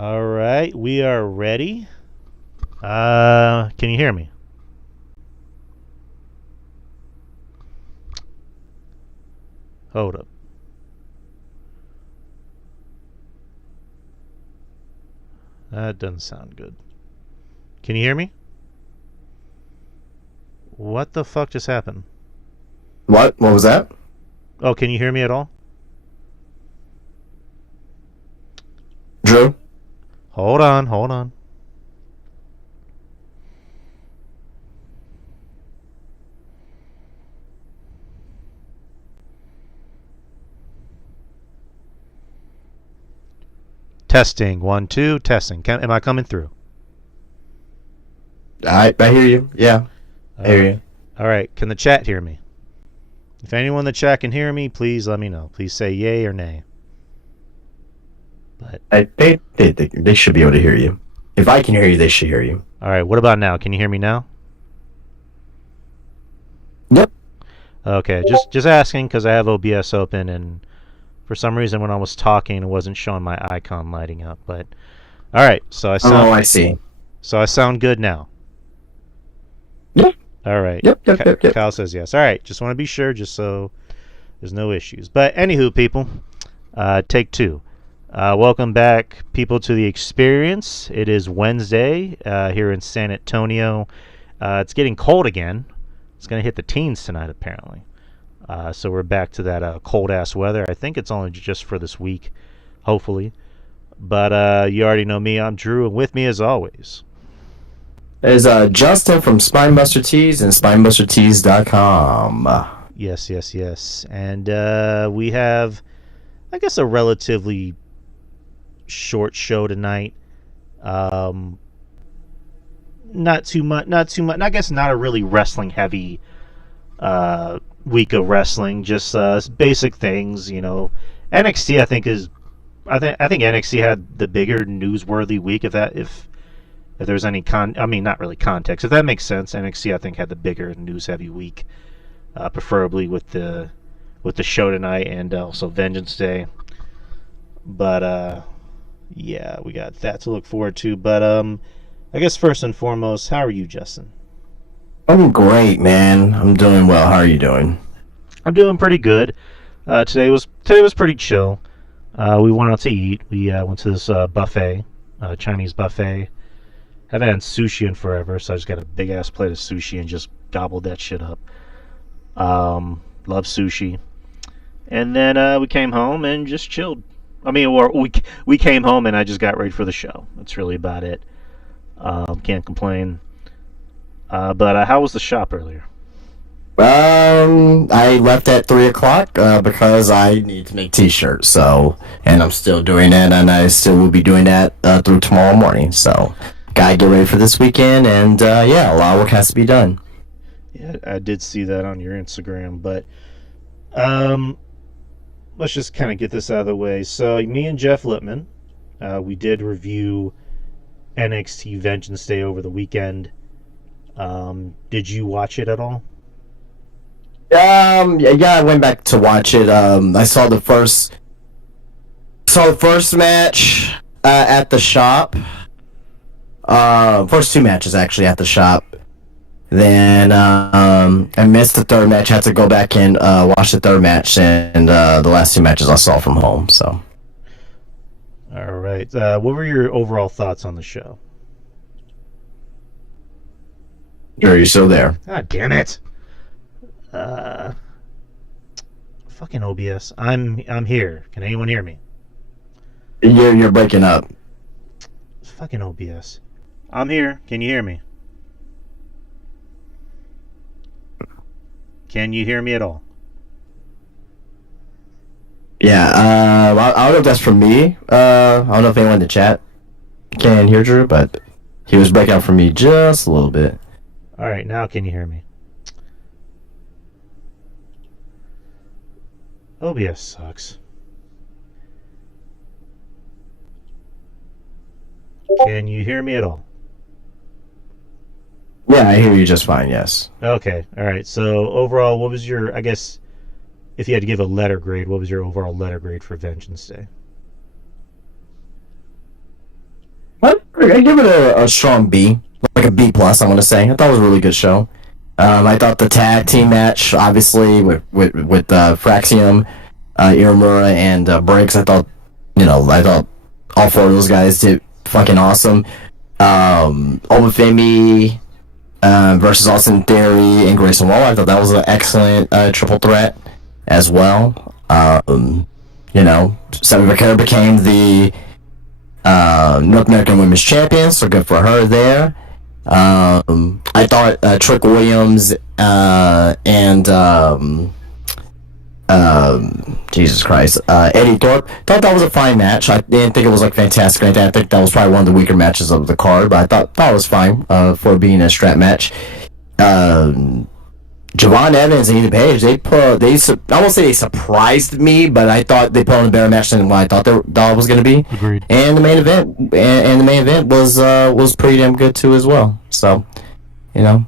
All right, we are ready. Can you hear me? Hold up. That doesn't sound good. Can you hear me? What the fuck just happened? What? What was that? Oh, can you hear me at all? Drew? Hold on, hold on. Testing, 1, 2, testing. Am I coming through? I hear you. Yeah, I hear you. All right, can the chat hear me? If anyone in the chat can hear me, please let me know. Please say yay or nay. But They should be able to hear you. If I can hear you, they should hear you. all right, what about now? Can you hear me now? Yep. Okay, just asking because I have OBS open, and for some reason when I was talking, it wasn't showing my icon lighting up. But all right, so Oh, I see. I sound good now. Yep. All right. Yep. Kyle says yes. All right, just want to be sure, just so there's no issues. But anywho, people, take two. Welcome back, people, to the experience. It is Wednesday here in San Antonio. It's getting cold again. It's going to hit the teens tonight, apparently. So we're back to that cold-ass weather. I think it's only just for this week, hopefully. But you already know me. I'm Drew, and with me, as always, There's Justin from Spinebuster Tees and SpinebusterTees.com. yes. And we have, I guess, a relatively short show tonight. Not too much. I guess not a really wrestling heavy week of wrestling. Just basic things, you know. NXT, I think NXT had the bigger newsworthy week. If there's any not really context. If that makes sense, NXT I think had the bigger news heavy week, preferably with the show tonight and also Vengeance Day. But yeah, we got that to look forward to. But I guess first and foremost, how are you, Justin? I'm great, man. I'm doing well. How are you doing? I'm doing pretty good. Today was pretty chill. We went out to eat. We went to this buffet, Chinese buffet. Haven't had sushi in forever, so I just got a big ass plate of sushi and just gobbled that shit up. Love sushi. And then we came home and just chilled. I mean, or we came home and I just got ready for the show. That's really about it. Can't complain. But how was the shop earlier? I left at 3 o'clock because I need to make t-shirts. And I'm still doing it, and I still will be doing that through tomorrow morning. So, gotta get ready for this weekend, and yeah, a lot of work has to be done. Yeah, I did see that on your Instagram, but let's just kind of get this out of the way. So, me and Jeff Lippman, we did review NXT Vengeance Day over the weekend. Did you watch it at all? Yeah, I went back to watch it. I saw the first match at the shop. First two matches actually at the shop. Then I missed the third match. Had to go back and watch the third match, and the last two matches I saw from home. So. All right. What were your overall thoughts on the show? Are you still there? God damn it! Fucking OBS. I'm here. Can anyone hear me? You're breaking up. Fucking OBS. I'm here. Can you hear me? Can you hear me at all? Yeah. I don't know if that's from me. I don't know if anyone in the chat can hear Drew, but he was breaking up for me just a little bit. All right. Now can you hear me? OBS sucks. Can you hear me at all? Yeah, I hear you just fine, yes. Okay. All right. So overall, what was your, I guess, if you had to give a letter grade, what was your overall letter grade for Vengeance Day? I give it a strong B, like a B plus. I'm gonna say. I thought it was a really good show. I thought the tag team match, obviously with Fraxium, Iramura, and Briggs. I thought all four of those guys did fucking awesome. Obafemi versus Austin Theory and Grayson Waller. I thought that was an excellent triple threat as well. Sammy Vaquero became the North American Women's Champion, so good for her there. I thought Trick Williams and Jesus Christ, Eddie Thorpe. Thought that was a fine match. I didn't think it was like fantastic. I think that was probably one of the weaker matches of the card, but I thought it was fine for being a strap match. Javon Evans and Ethan Page, I won't say they surprised me, but I thought they put on a better match than what I thought it was going to be. Agreed. And the main event was pretty damn good too as well. So, it was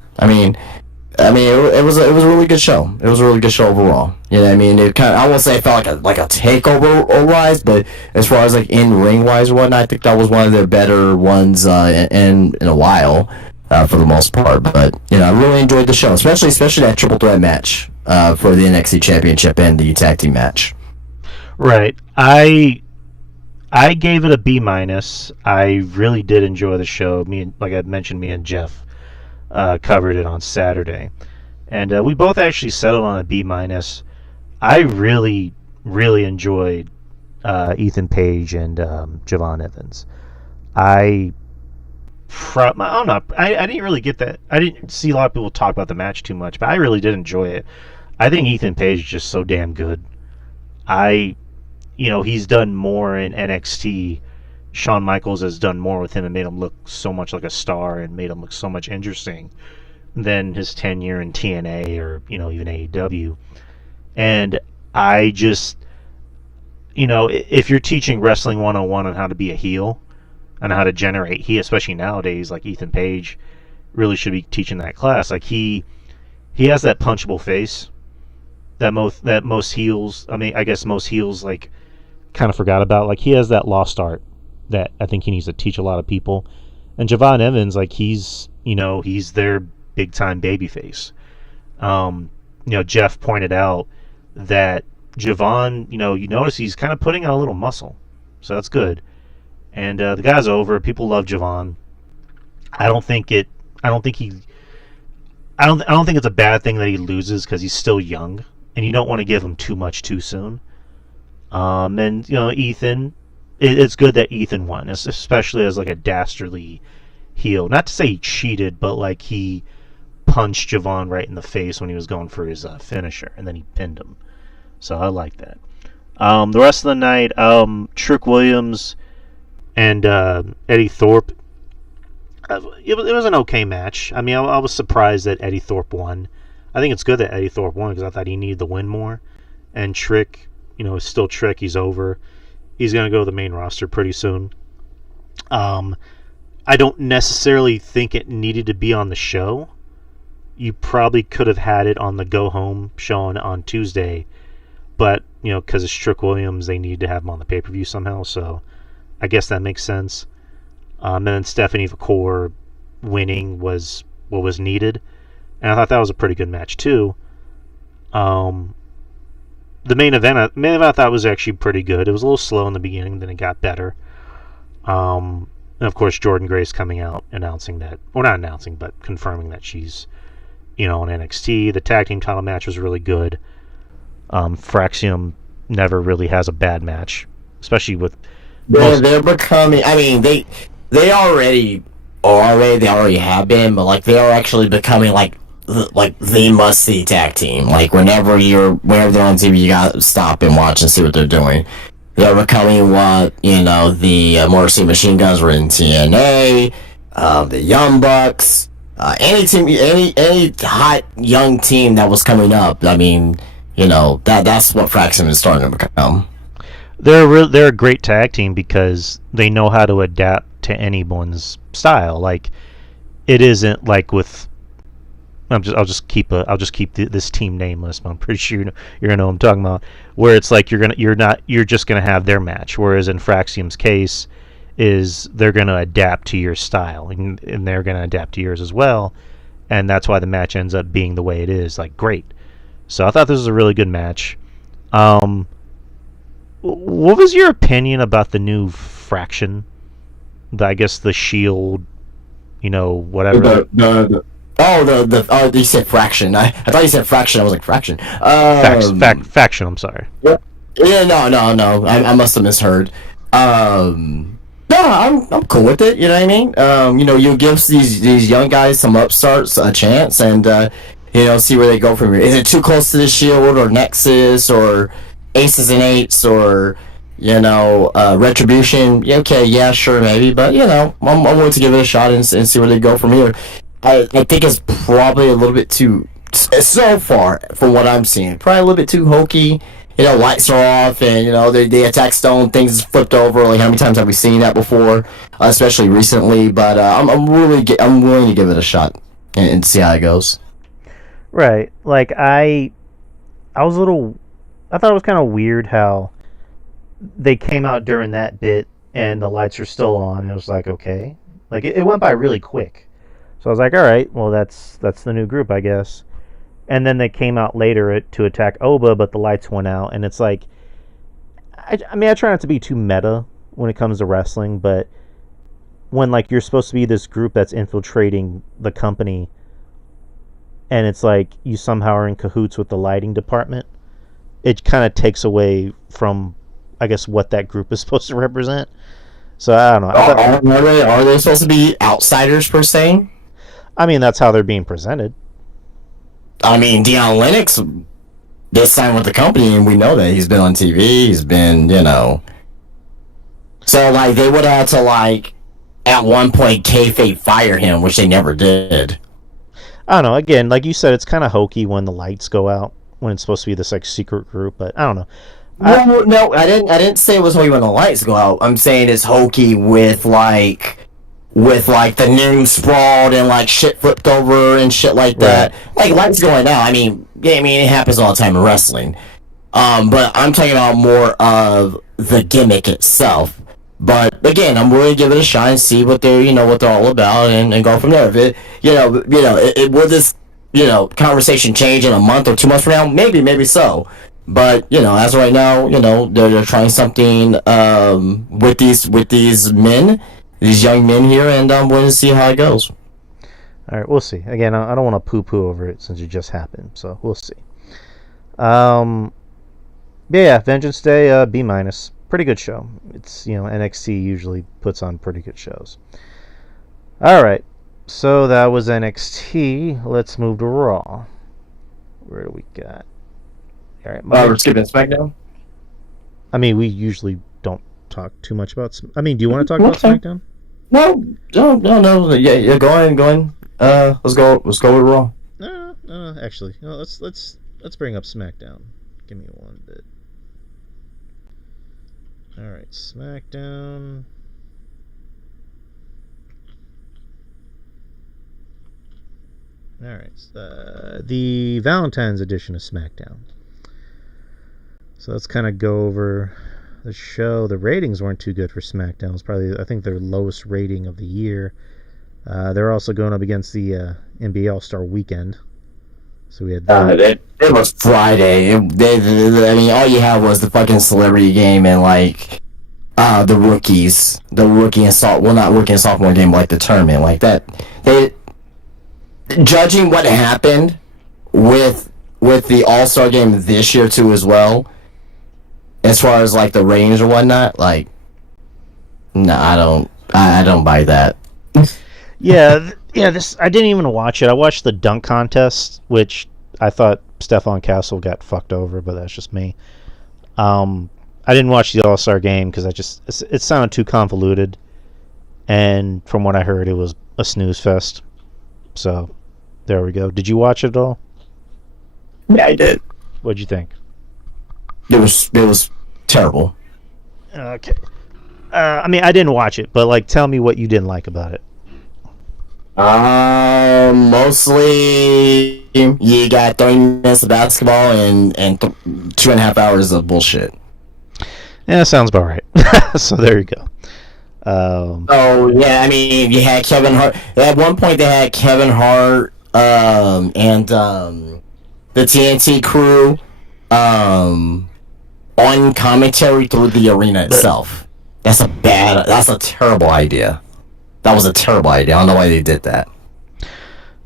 a really good show. It was a really good show overall. I won't say it felt like a takeover wise, but as far as like in ring wise or whatnot, I think that was one of their better ones in a while. For the most part, but I really enjoyed the show, especially that triple threat match for the NXT Championship and the tag team match. Right. I gave it a B minus. I really did enjoy the show. Like I mentioned, me and Jeff covered it on Saturday, and we both actually settled on a B minus. I really, really enjoyed Ethan Page and Javon Evans. I don't know. I didn't really get that. I didn't see a lot of people talk about the match too much, but I really did enjoy it. I think Ethan Page is just so damn good. He's done more in NXT. Shawn Michaels has done more with him and made him look so much like a star and made him look so much interesting than his tenure in TNA or, even AEW. And I just, if you're teaching Wrestling 101 on how to be a heel, and how to generate especially nowadays, like Ethan Page really should be teaching that class. Like he has that punchable face that most heels, I guess most heels like kind of forgot about. Like he has that lost art that I think he needs to teach a lot of people. And Javon Evans, like he's their big time baby face. Jeff pointed out that Javon, you notice he's kind of putting on a little muscle, so that's good. And the guy's over. People love Javon. I don't think it's a bad thing that he loses because he's still young, and you don't want to give him too much too soon. Ethan, it's good that Ethan won, especially as like a dastardly heel. Not to say he cheated, but like he punched Javon right in the face when he was going for his finisher, and then he pinned him. So I like that. The rest of the night, Trick Williams and Eddie Thorpe. It was an okay match. I was surprised that Eddie Thorpe won. I think it's good that Eddie Thorpe won because I thought he needed the win more. And Trick, is still Trick. He's over. He's going to go to the main roster pretty soon. I don't necessarily think it needed to be on the show. You probably could have had it on the Go Home show on Tuesday. But, because it's Trick Williams, they needed to have him on the pay-per-view somehow, so I guess that makes sense. And then Stephanie Vacour winning was what was needed. And I thought that was a pretty good match, too. The main event I thought was actually pretty good. It was a little slow in the beginning, then it got better. And of course, Jordynne Grace coming out announcing that, or not announcing, but confirming that she's, on NXT. The tag team title match was really good. Fraxium never really has a bad match, especially with. They're becoming. They already have been, but like they are actually becoming like the must see tag team. Like whenever they're on TV, you gotta stop and watch and see what they're doing. They're becoming what the Motor City Machine Guns were in TNA, the Young Bucks, any team, any hot young team that was coming up. That's what Fraxium is starting to become. They're a great tag team because they know how to adapt to anyone's style. Like it isn't like with. I'll just keep this team nameless, but I'm pretty sure you're gonna know what I'm talking about. Where it's like you're just gonna have their match. Whereas in Fraxium's case, is they're going to adapt to your style, and they're going to adapt to yours as well, and that's why the match ends up being the way it is. Like, great. So I thought this was a really good match. What was your opinion about the new fraction? I guess the Shield, whatever. You said fraction. I thought you said fraction. I was like fraction. Faction. I'm sorry. Yeah. No. I must have misheard. No, I'm cool with it. You know what I mean? You give these young guys some upstarts a chance, and see where they go from here. Is it too close to the Shield or Nexus or Aces and Eights or Retribution? Okay, yeah, sure, maybe, but I'm willing to give it a shot and see where they go from here. I think it's probably a little bit too, so far from what I'm seeing, probably a little bit too hokey. Lights are off, and they attack stone, things flipped over. Like, how many times have we seen that before, especially recently? But I'm willing to give it a shot and see how it goes. Right. Like, I thought it was kind of weird how they came out during that bit and the lights are still on. It was like, okay, like it went by really quick. So I was like, all right, well that's the new group, I guess. And then they came out later to attack Oba, but the lights went out, and it's like, I mean, I try not to be too meta when it comes to wrestling, but when like you're supposed to be this group that's infiltrating the company, and it's like you somehow are in cahoots with the lighting department, it kind of takes away from, I guess, what that group is supposed to represent. So I don't know. Are they supposed to be outsiders per se? I mean, that's how they're being presented. I mean, Deion Lennox did sign with the company, and we know that he's been on TV. He's been, So, like, they would have to, like, at one point, kayfabe fire him, which they never did. I don't know. Again, like you said, it's kind of hokey when the lights go out, when it's supposed to be this, like, secret group, but I don't know. No, I didn't say it was hokey when the lights go out. I'm saying it's hokey with the name sprawled and like shit flipped over and shit like that. Right. Like lights going out. I mean, it happens all the time in wrestling. But I'm talking about more of the gimmick itself. But again, I'm willing to give it a shot and see what they're all about and go from there. If it will this conversation change in a month or 2 months from now? Maybe so. But as of right now, they're trying something with these men. These young men here, and I'm willing to see how it goes. All right, we'll see. Again, I don't want to poo-poo over it since it just happened, so we'll see. Yeah, Vengeance Day, B-. Pretty good show. It's, NXT usually puts on pretty good shows. All right, so that was NXT. Let's move to Raw. Where do we got? All right, we're skipping SmackDown? I mean, we usually don't talk too much about... do you want to talk about SmackDown? No. Yeah. Go ahead. Let's go with Raw. No. Actually, let's bring up SmackDown. Give me one bit. All right, SmackDown. All right, the Valentine's edition of SmackDown. So let's kind of go over the show. The ratings weren't too good for SmackDown. It was probably, I think, their lowest rating of the year. They're also going up against the NBA All-Star Weekend. So we had that. It was Friday. All you had was the fucking celebrity game and like the rookies, the rookie and not rookie and sophomore game, but like the tournament, like that. Judging what happened with the All-Star game this year too as well. As far as like the ratings or whatnot, like, no, I don't buy that. Yeah. This I didn't even watch it. I watched the dunk contest, which I thought Stefan Castle got fucked over, but that's just me. I didn't watch the All-Star game because it sounded too convoluted, and from what I heard, it was a snooze fest. So, there we go. Did you watch it at all? Yeah, I did. What'd you think? It was terrible. Okay. I I didn't watch it, but like, tell me what you didn't like about it. Mostly you got 30 minutes of basketball and 2.5 hours of bullshit. Yeah, that sounds about right. So there you go. Oh yeah, I mean, you had Kevin Hart. At one point, they had Kevin Hart, and the TNT crew, um, on commentary through the arena itself. That's a terrible idea. That was a terrible idea. I don't know why they did that.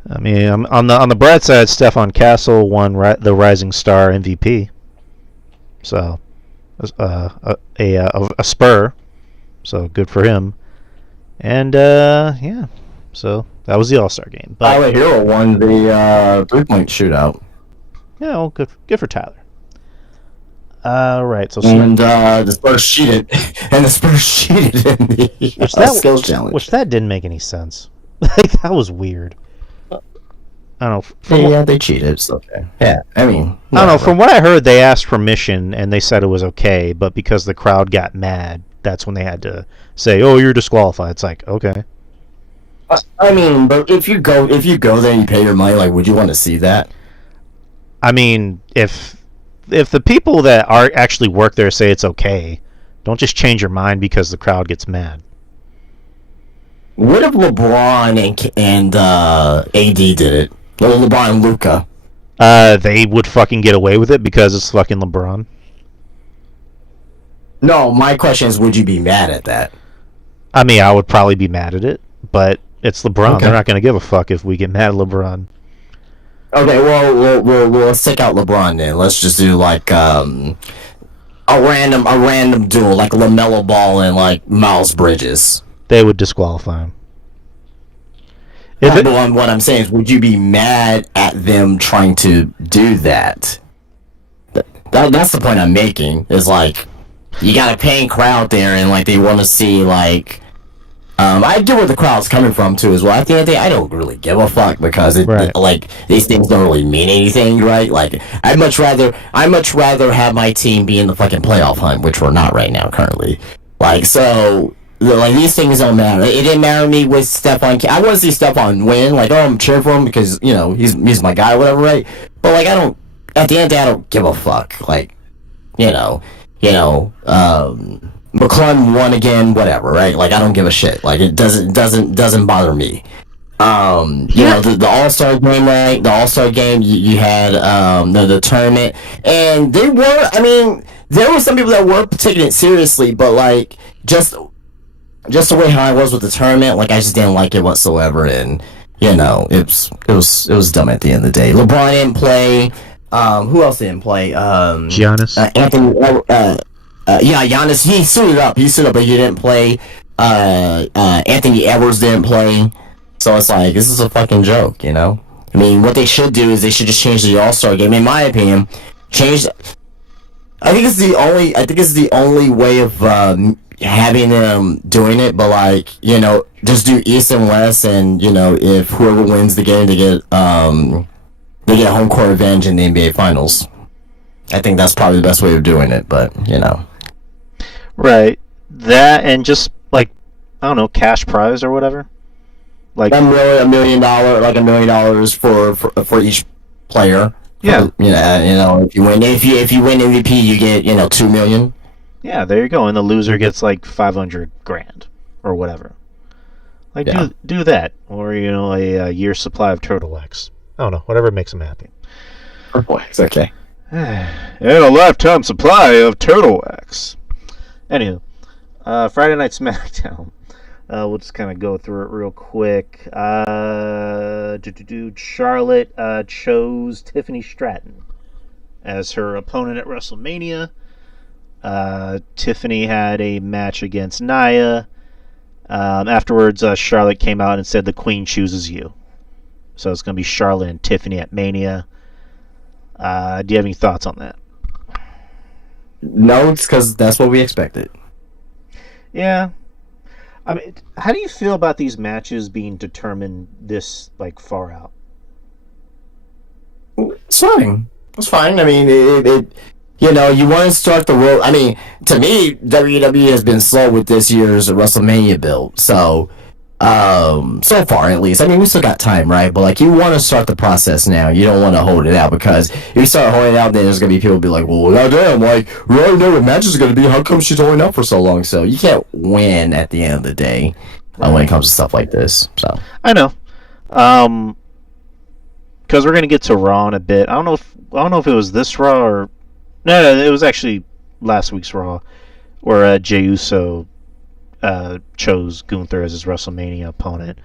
I mean, on the bright side, Stefan Castle won the Rising Star MVP. So, a spur. So good for him. And yeah, so that was the All-Star game. But Tyler Hero won the 3-point shootout. yeah, well, good for Tyler. Right. So and the Spurs cheated, and the Spurs cheated in the skills challenge. Which that didn't make any sense. Like that was weird. I don't know. They cheated. It's okay. Yeah, I mean, I don't know. From what I heard, they asked permission and they said it was okay, but because the crowd got mad, that's when they had to say, "Oh, you're disqualified." It's like, okay. I mean, but if you go there and you pay your money, like, would you want to see that? I mean, if the people that are actually work there say it's okay, don't just change your mind because the crowd gets mad. What if LeBron and AD did it? Little LeBron and Luka. They would fucking get away with it because it's fucking LeBron. No, my question is, would you be mad at that? I mean, I would probably be mad at it, but it's LeBron. Okay. They're not going to give a fuck if we get mad at LeBron. Okay, well, let's take out LeBron then. Let's just do like a random duel, like LaMelo Ball and like Miles Bridges. They would disqualify him. What I'm saying is, would you be mad at them trying to do that? That's the point I'm making. Is like, you got a paying crowd there, and like they want to see like, I get where the crowd's coming from too as well. At the end of the day, I don't really give a fuck because like these things don't really mean anything, right? Like I'd much rather have my team be in the fucking playoff hunt, which we're not right now currently. Like so. Like these things don't matter. It didn't matter to me with Stephon. I want to see Stephon win. Like, oh, I'm cheering for him because he's my guy, or whatever, right? But like, I don't. At the end of the day, I don't give a fuck. Like, McClung won again, whatever, right? Like, I don't give a shit. Like, it doesn't bother me. The All-Star game, right? The All-Star game, you had the tournament, and they were. I mean, there were some people that were taking it seriously, but like just the way how I was with the tournament, like I just didn't like it whatsoever, and it was dumb at the end of the day. LeBron didn't play. Who else didn't play? Giannis. Anthony. Giannis. He suited up, but he didn't play. Anthony Edwards didn't play. So it's like, this is a fucking joke, I mean, what they should do is they should just change the All-Star game. In my opinion, I think it's the only way of having them doing it, but like, just do East and West, and if whoever wins the game, they get home court advantage in the NBA Finals. I think that's probably the best way of doing it, but Right. That, and just like, I don't know, cash prize or whatever. Like $1 million for each player. Yeah. If you win MVP, you get $2 million. Yeah, there you go, and the loser gets like $500,000 or whatever. Like, yeah. do that, or a year's supply of Turtle X. I don't know, whatever makes them happy. Turtle X, okay. And a lifetime supply of Turtle X. Anywho, Friday Night SmackDown. We'll just kind of go through it real quick. Charlotte chose Tiffany Stratton as her opponent at WrestleMania. Tiffany had a match against Nia. Afterwards, Charlotte came out and said the Queen chooses you. So it's going to be Charlotte and Tiffany at Mania. Do you have any thoughts on that? No, it's because that's what we expected. Yeah. I mean, how do you feel about these matches being determined this far out? It's fine. It's fine. I mean, you want to start the road. I mean, to me, WWE has been slow with this year's WrestleMania build. So, So far at least. I mean, we still got time, right? But like, you want to start the process now. You don't want to hold it out, because if you start holding it out, then there's gonna be people be like, well, goddamn, like, we already know what match is gonna be. How come she's holding out for so long? So you can't win at the end of the day when it comes to stuff like this. So I know. Because we're gonna get to Raw in a bit. I don't know if it was this Raw or no, it was actually last week's Raw, where Jey Uso chose Gunther as his WrestleMania opponent.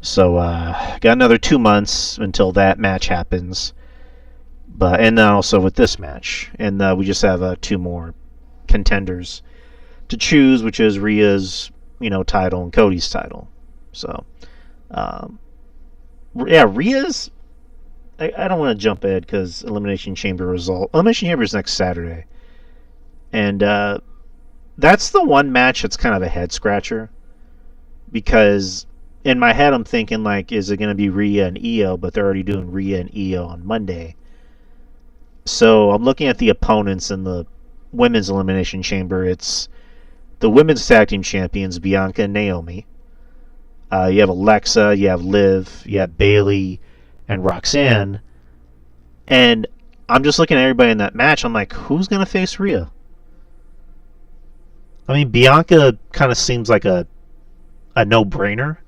So got another 2 months until that match happens. And then also with this match, and we just have 2 more contenders to choose, which is Rhea's title and Cody's title. So Rhea's. I don't want to jump ahead because Elimination Chamber is next Saturday, and that's the one match that's kind of a head scratcher, because in my head I'm thinking, like, is it going to be Rhea and Io? But they're already doing Rhea and Io on Monday, so I'm looking at the opponents in the women's Elimination Chamber. It's the women's tag team champions, Bianca and Naomi. You have Alexa, you have Liv, you have Bayley and Roxanne, and I'm just looking at everybody in that match. I'm like, who's gonna face Rhea? I mean, Bianca kind of seems like a no-brainer,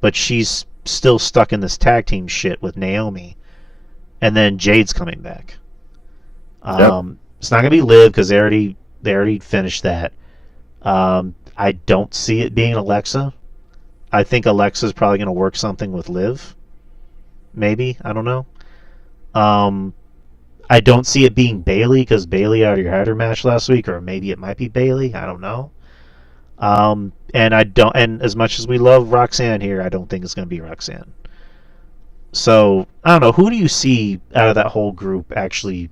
but she's still stuck in this tag team shit with Naomi, and then Jade's coming back. It's not gonna be Liv because they already finished that. I don't see it being Alexa. I think Alexa's probably gonna work something with Liv. Maybe, I don't know. I don't see it being Bayley because Bayley already had her match last week, or maybe it might be Bayley. I don't know. And as much as we love Roxanne here, I don't think it's going to be Roxanne. So I don't know. Who do you see out of that whole group actually,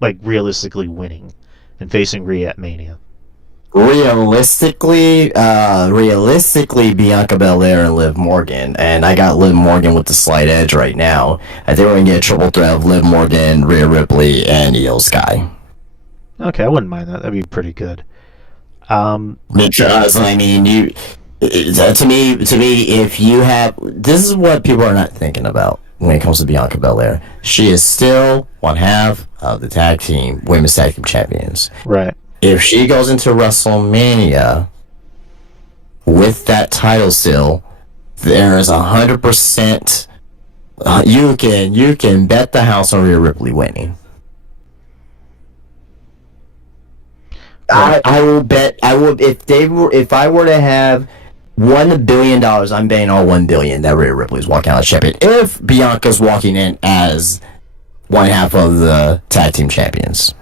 like, realistically winning and facing Rhea at Mania? Realistically, Bianca Belair and Liv Morgan, and I got Liv Morgan with the slight edge right now. I think we're gonna get a triple threat of Liv Morgan, Rhea Ripley, and Io Sky. Okay, I wouldn't mind that. That'd be pretty good. Because I mean, to me, if you have, this is what people are not thinking about when it comes to Bianca Belair. She is still one half of the women's tag team champions. Right. If she goes into WrestleMania with that title still, there is 100%. You can bet the house on Rhea Ripley winning. I will bet. If I were to have $1 billion, I'm betting all $1 billion that Rhea Ripley's walking out as champion. If Bianca's walking in as one half of the tag team champions,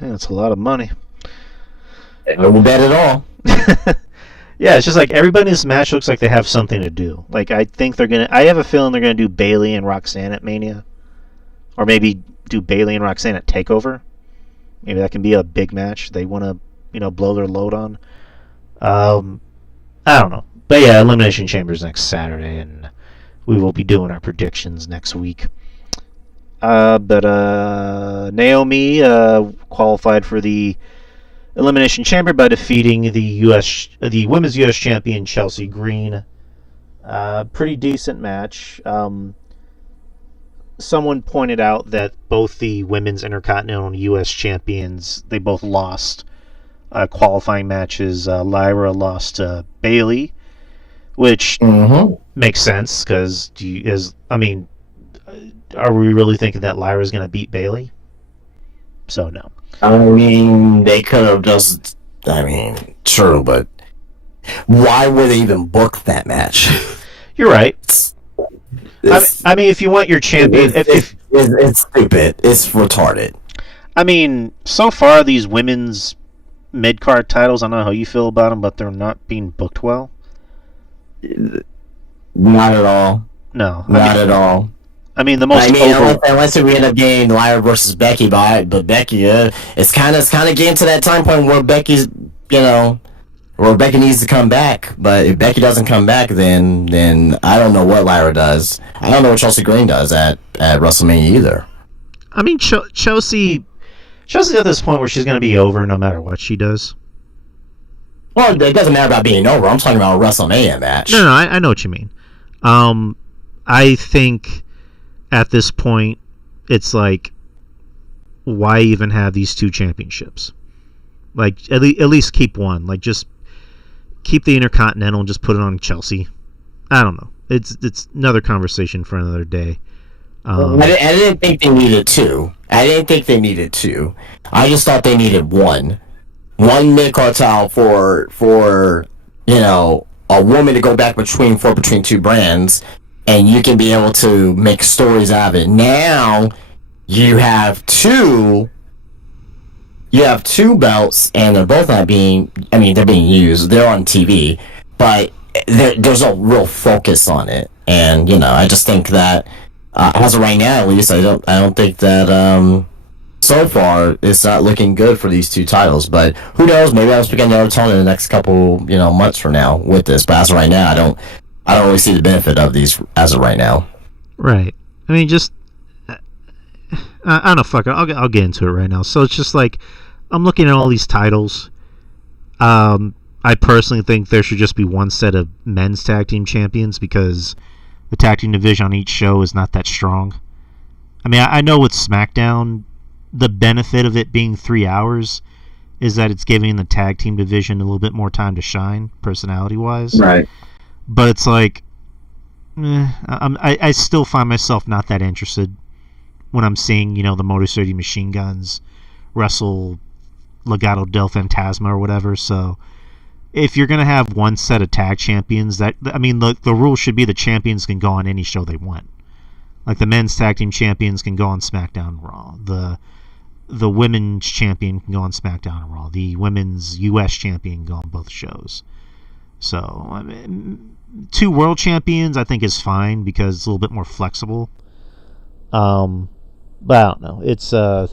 yeah, that's a lot of money. I will bet it all. Yeah, it's just like everybody in this match looks like they have something to do. Like, I have a feeling they're gonna do Bayley and Roxanne at Mania, or maybe do Bayley and Roxanne at Takeover. Maybe that can be a big match they want to, blow their load on. I don't know, but yeah, Elimination Chamber's next Saturday, and we will be doing our predictions next week. But Naomi qualified for the Elimination Chamber by defeating the women's U.S. champion Chelsea Green. Pretty decent match. Someone pointed out that both the women's Intercontinental and U.S. champions, they both lost qualifying matches. Lyra lost to Bayley, which makes sense because are we really thinking that Lyra's going to beat Bayley? So no. I mean, they could have just. True, but why would they even book that match? You're right. If you want your champion, it's stupid. It's retarded. So far these women's mid-card titles, I don't know how you feel about them, but they're not being booked well. Not at all. No, not at all. The most. Unless we end up getting Lyra versus Becky, but Becky, it's kind of getting to that time point where Becky's, where Becky needs to come back. But if Becky doesn't come back, then I don't know what Lyra does. I don't know what Chelsea Green does at WrestleMania either. Chelsea's at this point where she's going to be over no matter what she does. Well, it doesn't matter about being over. I'm talking about a WrestleMania match. No, I know what you mean. I think at this point, it's like, why even have these two championships? Like, at least keep one. Like, just keep the Intercontinental and just put it on Chelsea. I don't know. It's another conversation for another day. I didn't think they needed two. I just thought they needed one mid-card title for a woman to go back between two brands, and you can be able to make stories out of it. Now you have two belts, and they're both not being. I mean, they're being used. They're on TV, but there's a real focus on it, and I just think that as of right now, at least, I don't think that so far it's not looking good for these two titles. But who knows? Maybe I'll speak another tone in the next couple months from now with this. But as of right now, I don't really see the benefit of these as of right now. Right. I mean, just I don't know. Fuck it. I'll get into it right now. So it's just like, I'm looking at all these titles. I personally think there should just be one set of men's tag team champions, because the tag team division on each show is not that strong. I mean, I know with SmackDown, the benefit of it being 3 hours is that it's giving the tag team division a little bit more time to shine, personality-wise. Right. But it's like, I still find myself not that interested when I'm seeing, the Motor City Machine Guns wrestle Legado del Fantasma or whatever. So if you're going to have one set of tag champions, the rule should be the champions can go on any show they want. Like, the men's tag team champions can go on SmackDown and Raw. The women's champion can go on SmackDown and Raw. The women's U.S. champion can go on both shows. So, I mean, 2 world champions I think is fine, because it's a little bit more flexible. But I don't know. It's and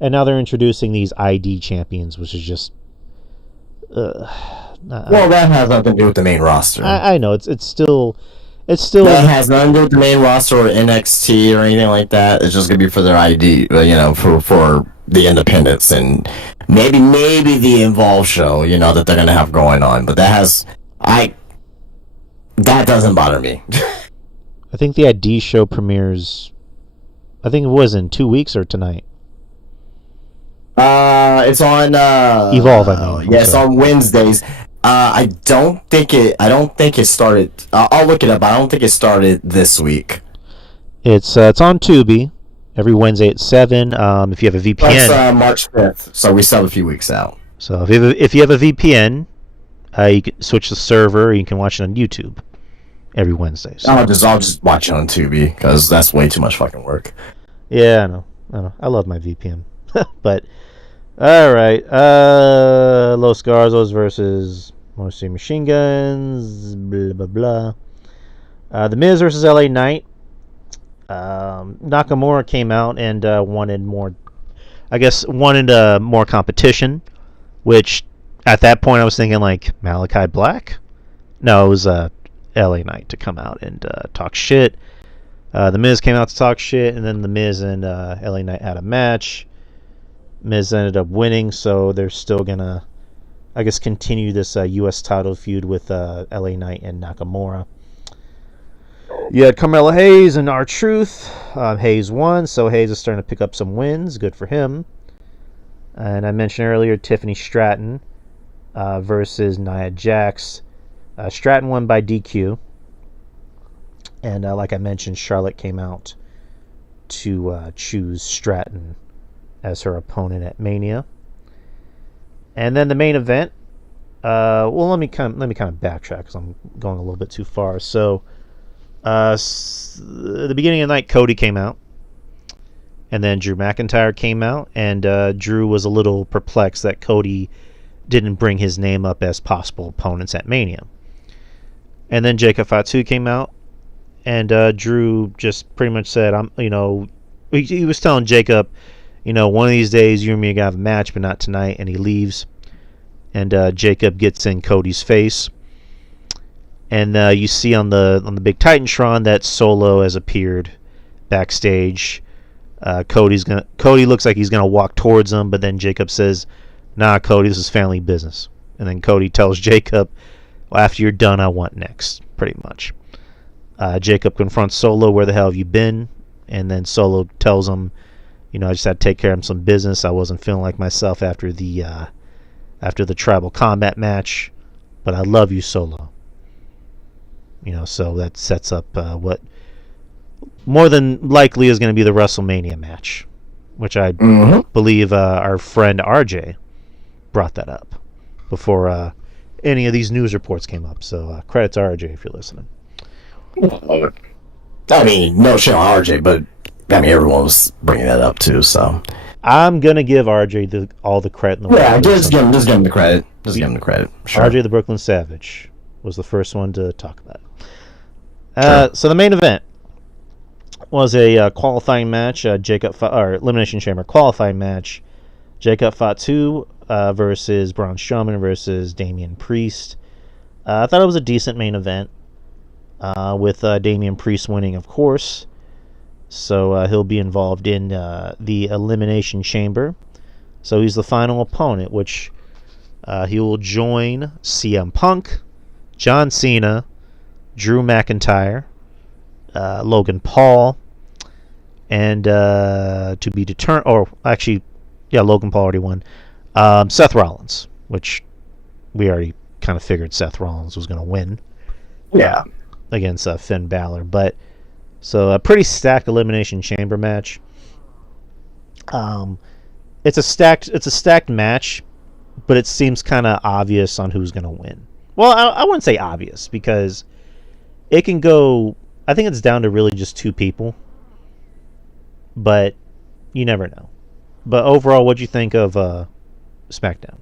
now they're introducing these ID champions, which is just well, that has nothing to do with the main roster. I know it's still that has nothing to do with the main roster or NXT or anything like that. It's just gonna be for their ID, for the independents, and maybe the Involved show, that they're gonna have going on. But that doesn't bother me. I think the ID show premieres, I think it was in 2 weeks or tonight. It's on Evolve, I mean. Yes, on Wednesdays. I don't think it started. I'll look it up. I don't think it started this week. It's on Tubi every Wednesday at 7. If you have a VPN, that's March 5th. So we still have a few weeks out. So if you have a VPN, you can switch the server. Or you can watch it on YouTube every Wednesday. So. I'll just watch it on Tubi, because that's way too much fucking work. Yeah, I know. I love my VPN. But all right, Los Garzos versus Motor City Machine Guns. Blah blah blah. The Miz versus LA Knight. Nakamura came out and wanted more competition, which at that point I was thinking like Malachi Black. No, it was LA Knight to come out and talk shit. The Miz came out to talk shit, and then the Miz and LA Knight had a match. Miz ended up winning, so they're still gonna, I guess, continue this U.S. title feud with LA Knight and Nakamura. You had Carmelo Hayes and R-Truth. Hayes won, so Hayes is starting to pick up some wins. Good for him. And I mentioned earlier Tiffany Stratton versus Nia Jax. Stratton won by DQ. And like I mentioned, Charlotte came out to choose Stratton as her opponent at Mania. And then the main event. Let me kind of backtrack, because I'm going a little bit too far. So, at the beginning of the night, Cody came out, and then Drew McIntyre came out, and Drew was a little perplexed that Cody didn't bring his name up as possible opponents at Mania. And then Jacob Fatu came out, and Drew just pretty much said, he was telling Jacob, one of these days you and me are going to have a match, but not tonight, and he leaves. And Jacob gets in Cody's face. And you see on the big Titantron that Solo has appeared backstage. Cody looks like he's going to walk towards him, but then Jacob says, "Nah, Cody, this is family business." And then Cody tells Jacob, well, after you're done, I want next, pretty much. Jacob confronts Solo, where the hell have you been? And then Solo tells him, I just had to take care of some business. I wasn't feeling like myself after the tribal combat match, but I love you, Solo. So that sets up what more than likely is going to be the WrestleMania match, which I believe our friend RJ brought that up before any of these news reports came up. So credit to RJ if you're listening. I mean, no shit on RJ, but I mean, everyone was bringing that up too. So I'm gonna give RJ all the credit in the world. Yeah, just give him the credit. Just give him the credit. Sure. RJ the Brooklyn Savage was the first one to talk about it. So the main event was a qualifying match. Or Elimination Chamber qualifying match. Jacob Fatu versus Braun Strowman versus Damian Priest. I thought it was a decent main event. With Damian Priest winning, of course. So he'll be involved in the Elimination Chamber. So he's the final opponent, which he will join CM Punk, John Cena, Drew McIntyre, Logan Paul, and to be determined, or actually, Logan Paul already won. Seth Rollins, which we already kind of figured Seth Rollins was going to win. Yeah. Against Finn Balor, but so a pretty stacked Elimination Chamber match. It's a stacked match, but it seems kind of obvious on who's going to win. Well, I wouldn't say obvious because it can go. I think it's down to really just two people, but you never know. But overall, what'd you think of SmackDown?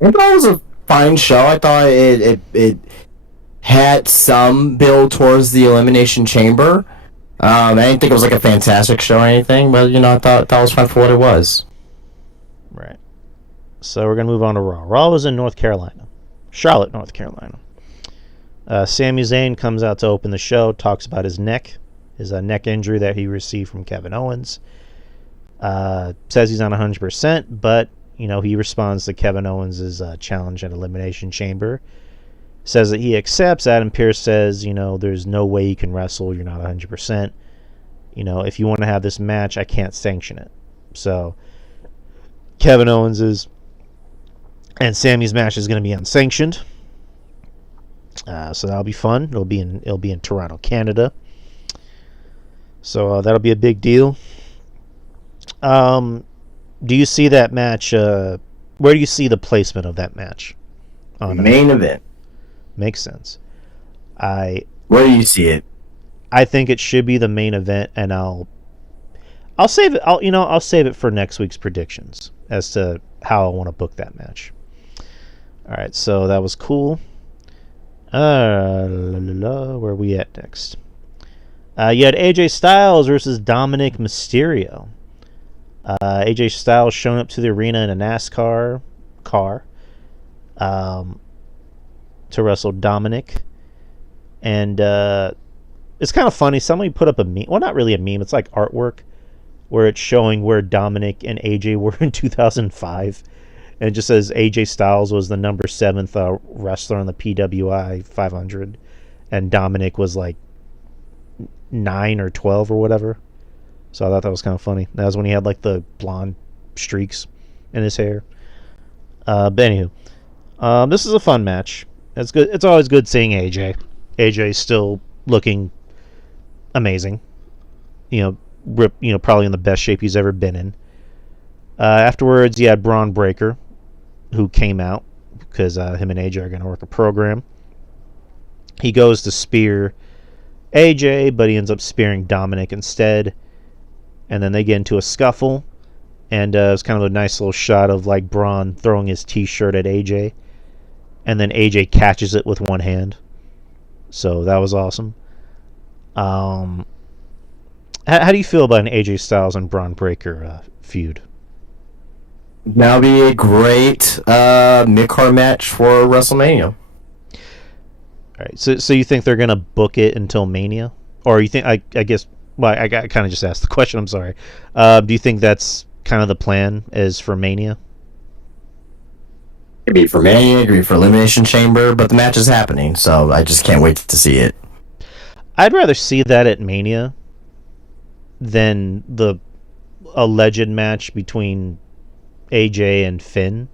I thought it was a fine show. I thought it had some build towards the Elimination Chamber. I didn't think it was like a fantastic show or anything, but I thought that was fine for what it was. Right. So we're gonna move on to Raw. Raw was in North Carolina, Charlotte, North Carolina. Sami Zayn comes out to open the show, talks about his neck injury that he received from Kevin Owens. Says he's not 100%, but he responds to Kevin Owens' challenge at Elimination Chamber. Says that he accepts. Adam Pearce says, there's no way you can wrestle. You're not 100%. If you want to have this match, I can't sanction it. So Kevin Owens' and Sami's match is going to be unsanctioned. So that'll be fun. It'll be in Toronto, Canada. So that'll be a big deal. Do you see that match? Where do you see the placement of that match? On main event. Makes sense. Where do you see it? I think it should be the main event, and I'll save it. I'll save it for next week's predictions as to how I want to book that match. All right, so that was cool. Where are we at next? You had AJ Styles versus Dominic Mysterio. AJ Styles showing up to the arena in a NASCAR car. To wrestle Dominic, and it's kind of funny. Somebody put up a meme. Well, not really a meme. It's like artwork where it's showing where Dominic and AJ were in 2005, and it just says AJ Styles was the number 7th wrestler on the PWI 500, and Dominic was like 9 or 12 or whatever. So I thought that was kind of funny. That was when he had like the blonde streaks in his hair. But anywho, this is a fun match. It's good. It's always good seeing AJ. AJ's still looking amazing. Probably in the best shape he's ever been in. Afterwards, you had Braun Breaker, who came out because him and AJ are going to work a program. He goes to spear AJ, but he ends up spearing Dominic instead. And then they get into a scuffle. And it's kind of a nice little shot of like Braun throwing his t-shirt at AJ. And then AJ catches it with one hand. So that was awesome. How do you feel about an AJ Styles and Braun Breaker feud? That'll be a great mid-card match for WrestleMania. All right. So you think they're going to book it until Mania? Or you think, I guess, well, I kind of just asked the question. I'm sorry. Do you think that's kind of the plan is for Mania? Could be for Mania, could be for Elimination Chamber, but the match is happening, so I just can't wait to see it. I'd rather see that at Mania than the alleged match between AJ and Finn.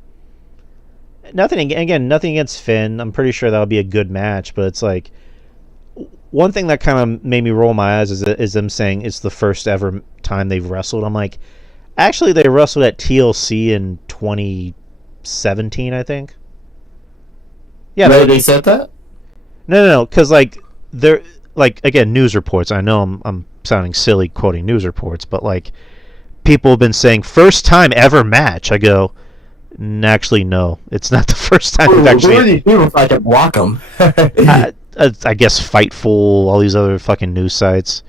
Nothing against Finn. I'm pretty sure that'll be a good match, but it's like one thing that kind of made me roll my eyes is them saying it's the first ever time they've wrestled. I'm like, actually, they wrestled at TLC in 2017, I think. Yeah, Really, they said that? No, because like they're like again news reports. I know I'm sounding silly quoting news reports, but like people have been saying first time ever match. I go, actually, no, it's not the first time we've actually. Who are these people if I can block them? I guess Fightful, all these other fucking news sites.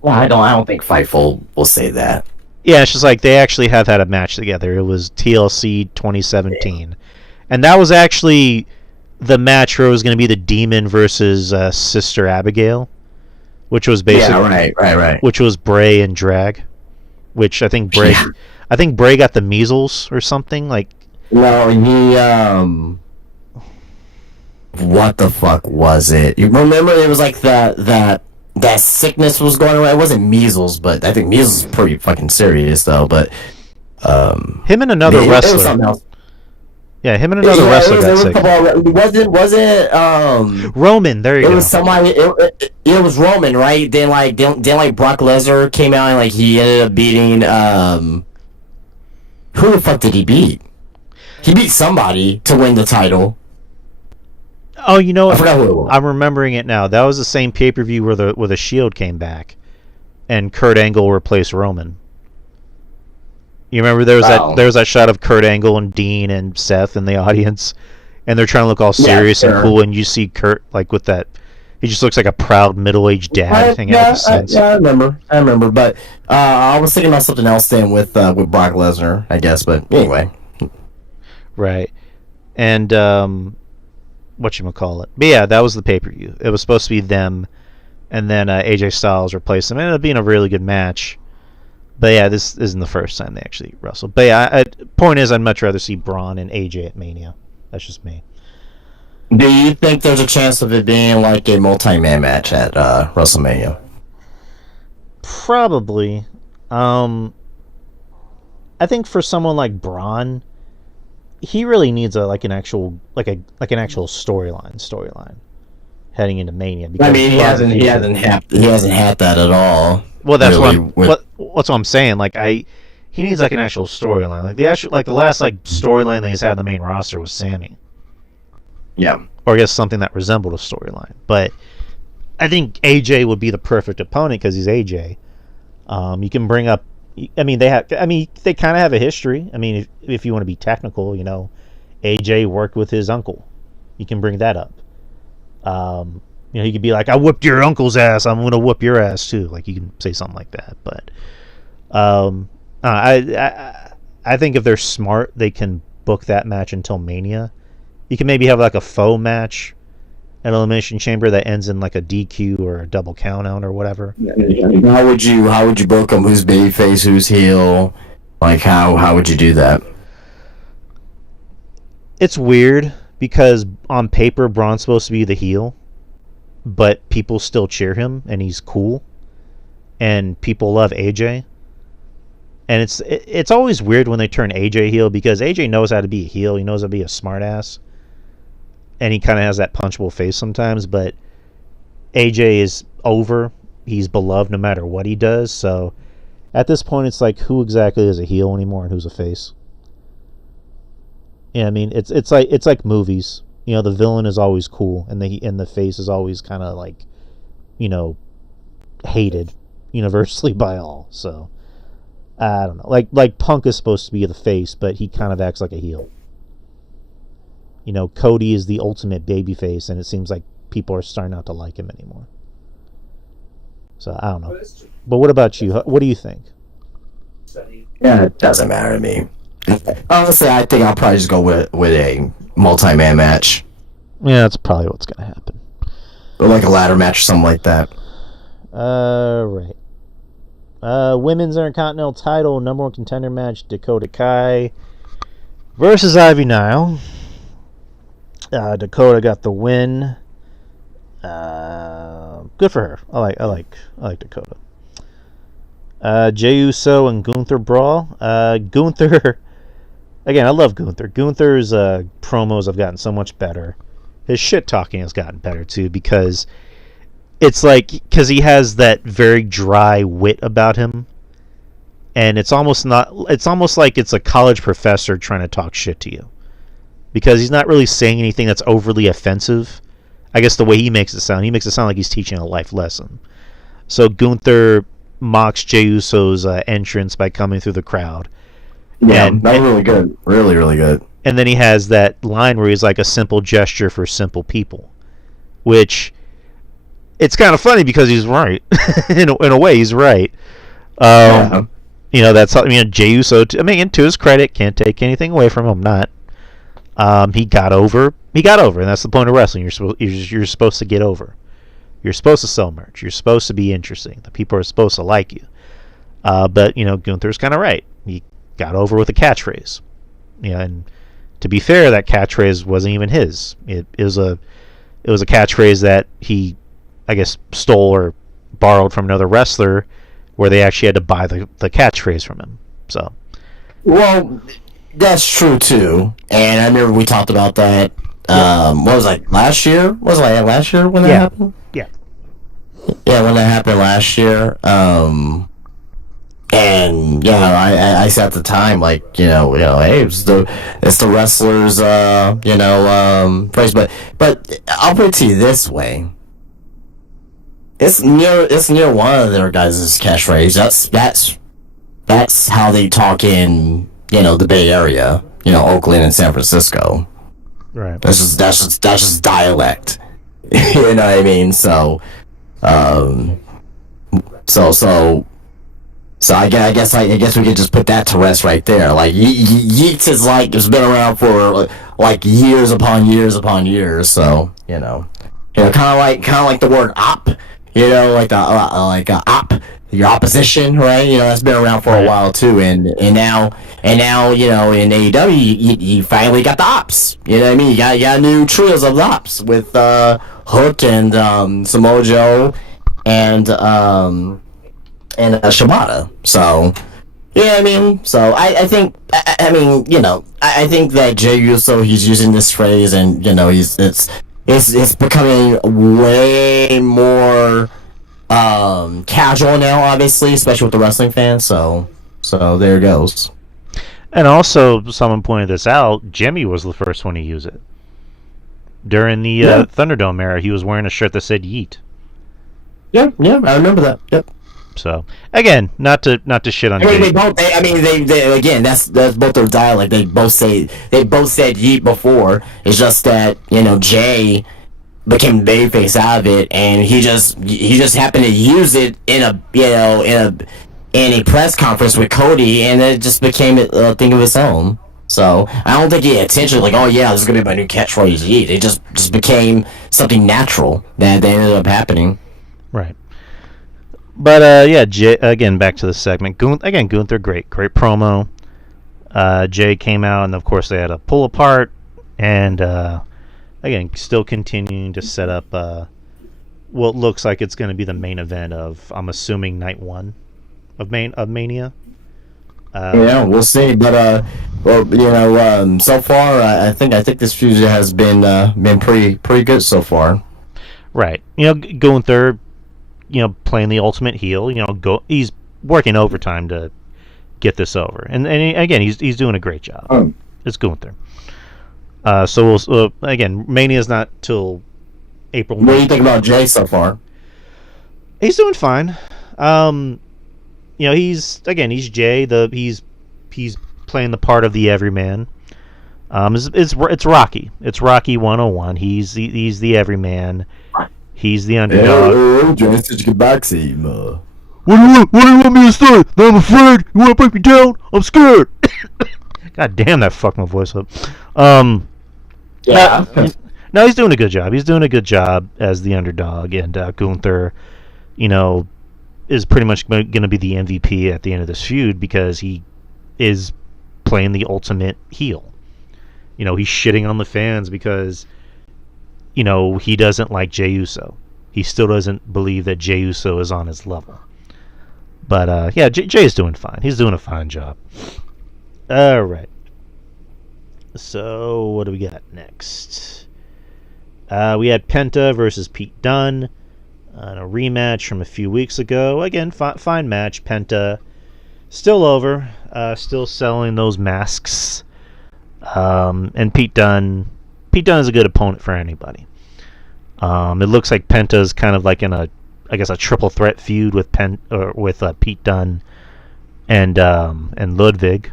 Well, I don't think Fightful will say that. Yeah, it's just like they actually have had a match together. It was TLC 2017, and that was actually the match where it was going to be the Demon versus Sister Abigail, which was basically right. which was Bray and Drag, which I think Bray got the measles or something like. No, he what the fuck was it? You remember it was like that sickness was going around. It wasn't measles, but I think measles is pretty fucking serious though. But him and another wrestler. It was something else. Yeah, him and another wrestler got sick. Was it Roman? There you go. It was somebody. It was Roman, right? Then Brock Lesnar came out and like he ended up beating who the fuck did he beat? He beat somebody to win the title. Oh, you know what? I forgot who it was. I'm remembering it now. That was the same pay-per-view where the Shield came back, and Kurt Angle replaced Roman. You remember there was that shot of Kurt Angle and Dean and Seth in the audience, and they're trying to look all serious and cool, and you see Kurt like with that. He just looks like a proud middle-aged dad hanging out with the I remember. But I was thinking about something else then with Brock Lesnar, I guess. But anyway, right, and whatchamacallit. But yeah, that was the pay-per-view. It was supposed to be them, and then AJ Styles replaced them. It ended up being a really good match. But yeah, this isn't the first time they actually wrestled. But yeah, point is, I'd much rather see Braun and AJ at Mania. That's just me. Do you think there's a chance of it being like a multi-man match at WrestleMania? Probably. I think for someone like Braun, he really needs an actual storyline heading into Mania. I mean, he hasn't had that at all. Well, that's really, what I'm saying. Like he needs like an actual storyline. Like the last storyline that he's had in the main roster was Sammy. Yeah. Or I guess something that resembled a storyline. But I think AJ would be the perfect opponent because he's AJ. You can bring up. I mean, they kind of have a history. I mean, if you want to be technical, AJ worked with his uncle. You can bring that up. He could be like, "I whooped your uncle's ass. I'm gonna whoop your ass too." Like you can say something like that. But I think if they're smart, they can book that match until Mania. You can maybe have like a faux match at Elimination Chamber that ends in like a DQ or a double count out or whatever. How would you book them? Who's babyface? Who's heel? Like how would you do that? It's weird because on paper Braun's supposed to be the heel, but people still cheer him and he's cool, and people love AJ. And it's always weird when they turn AJ heel because AJ knows how to be a heel. He knows how to be a smartass. And he kind of has that punchable face sometimes, but AJ is over. He's beloved no matter what he does. So at this point, it's like, who exactly is a heel anymore and who's a face? Yeah, I mean, it's like movies. The villain is always cool, and the face is always kind of like, hated universally by all. So I don't know. Like Punk is supposed to be the face, but he kind of acts like a heel. Cody is the ultimate babyface, and it seems like people are starting not to like him anymore. So, I don't know. But what about you? What do you think? Yeah, it doesn't matter to me. Honestly, I think I'll probably just go with a multi-man match. Yeah, that's probably what's going to happen. Or like a ladder match or something like that. Right. Women's Intercontinental title, number one contender match, Dakota Kai versus Ivy Nile. Dakota got the win. Good for her. I like Dakota. Jey Uso and Gunther brawl. Gunther. Again, I love Gunther. Gunther's promos have gotten so much better. His shit talking has gotten better too, because he has that very dry wit about him, and it's almost like it's a college professor trying to talk shit to you, because he's not really saying anything that's overly offensive. I guess the way he makes it sound like he's teaching a life lesson. So Gunther mocks Jey Uso's entrance by coming through the crowd. Yeah, that was really good. Really, really good. And then he has that line where he's like, a simple gesture for simple people, which it's kind of funny because he's right. in a way, he's right. That's Jey Uso. To his credit, can't take anything away from him. Not. He got over, and that's the point of wrestling. You're supposed to get over. You're supposed to sell merch. You're supposed to be interesting. The people are supposed to like you. But Gunther's kind of right. He got over with a catchphrase. And to be fair, that catchphrase wasn't even his. It was a catchphrase that he, I guess, stole or borrowed from another wrestler, where they actually had to buy the catchphrase from him. So, well, that's true too. And I remember we talked about that. What was it, last year? Was it last year when that happened? Yeah. Yeah, when that happened last year. And I said at the time, hey, it's the wrestlers, praise. But I'll put it to you this way: it's near one of their guys' catchphrase. That's how they talk in the Bay Area, Oakland and San Francisco. Right. That's just dialect. You know what I mean? So I guess we could just put that to rest right there. Like Yeats is it's been around for years upon years upon years. So kind of like the word op. Like op, your opposition, right? That's been around for a while too. And now in AEW you finally got the ops. You know what I mean? You got new trios of ops with Hook and Samoa Joe and Shibata. So I think that Jey Uso, he's using this phrase, and it's becoming way more casual now, obviously, especially with the wrestling fans. So there it goes. And also, someone pointed this out, Jimmy was the first one to use it. During the Thunderdome era, he was wearing a shirt that said Yeet. Yeah, I remember that. Yep. So again, not to shit on. They again, that's both their dialect. They both said Yeet before. It's just that Jay became babyface out of it, and he just happened to use it in a press conference with Cody, and it just became a thing of its own. So I don't think he had intention this is gonna be my new catchphrase, Yeet. It just became something natural that ended up happening. Right. But again, back to the segment. Gunther, great promo. Jay came out, and of course they had a pull apart, and again, still continuing to set up what looks like it's going to be the main event of, I'm assuming, night 1 of Mania. We'll see. But so far, I think this feud has been pretty good so far. Right. Gunther, playing the ultimate heel. He's working overtime to get this over, and again, he's doing a great job. It's Gunther. So we'll again, Mania's not till April. What do you think about Jay so far? He's doing fine. He's Jay. He's playing the part of the everyman. It's Rocky. It's Rocky 101. He's the everyman. He's the underdog. Jay, said you get back to him. What do you want me to say? I'm afraid. You want to break me down? I'm scared. God damn, that fucked my voice up. Yeah. No, he's doing a good job. He's doing a good job as the underdog, and Gunther, is pretty much going to be the MVP at the end of this feud, because he is playing the ultimate heel. he's shitting on the fans because, he doesn't like Jey Uso. He still doesn't believe that Jey Uso is on his level. But, yeah, Jay is doing fine. He's doing a fine job. All right. So, what do we got next? We had Penta versus Pete Dunne. A rematch from a few weeks ago. Again, fine match. Penta still over. Still selling those masks. And Pete Dunne is a good opponent for anybody. It looks like Penta's kind of like in a triple threat feud with Pete Dunne and Ludwig.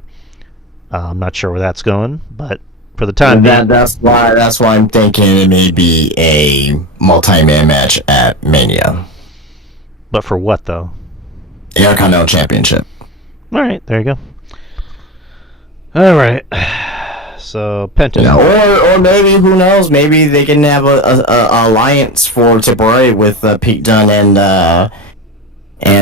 I'm not sure where that's going, but for the time being, that's why I'm thinking it may be a multi-man match at Mania. But for what though? Intercontinental Championship. All right, there you go. All right. So Penta, or maybe, who knows? Maybe they can have a alliance for temporary with Pete Dunne and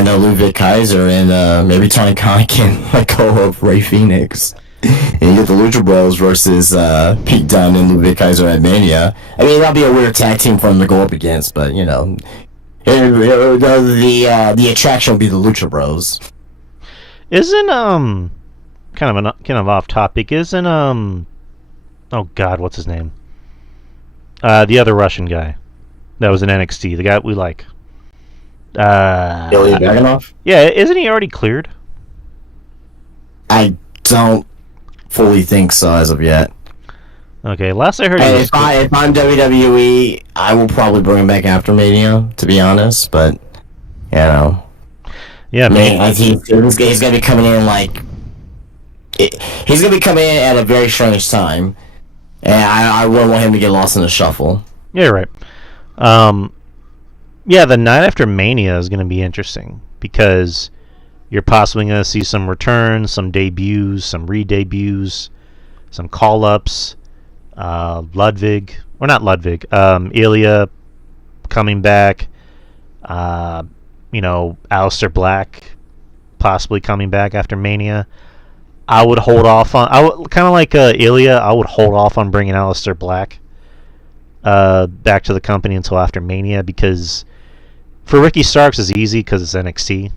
Ludwig Kaiser, and maybe Tony Khan can let go of Rey Fenix. And you get the Lucha Bros versus Pete Dunne and Ludwig Kaiser at Mania. I mean, that'll be a weird tag team for them to go up against, but the attraction will be the Lucha Bros. Isn't kind of off topic? Isn't oh God, what's his name? The other Russian guy that was in NXT, the guy we like. Ilya Dragunov? Yeah, isn't he already cleared? I don't fully think so as of yet. Okay, last I heard, if I'm WWE, I will probably bring him back after Mania, to be honest. But yeah, I think he's gonna be coming in he's gonna be coming in at a very strange time, and I wouldn't want him to get lost in the shuffle. Yeah, right. Yeah, the night after Mania is gonna be interesting because you're possibly going to see some returns, some debuts, some re-debuts, some call-ups. Ludwig, or not Ludwig, Ilya coming back. Aleister Black possibly coming back after Mania. I would hold off on... kind of like Ilya, I would hold off on bringing Aleister Black back to the company until after Mania, because for Ricky Starks is easy because it's NXT.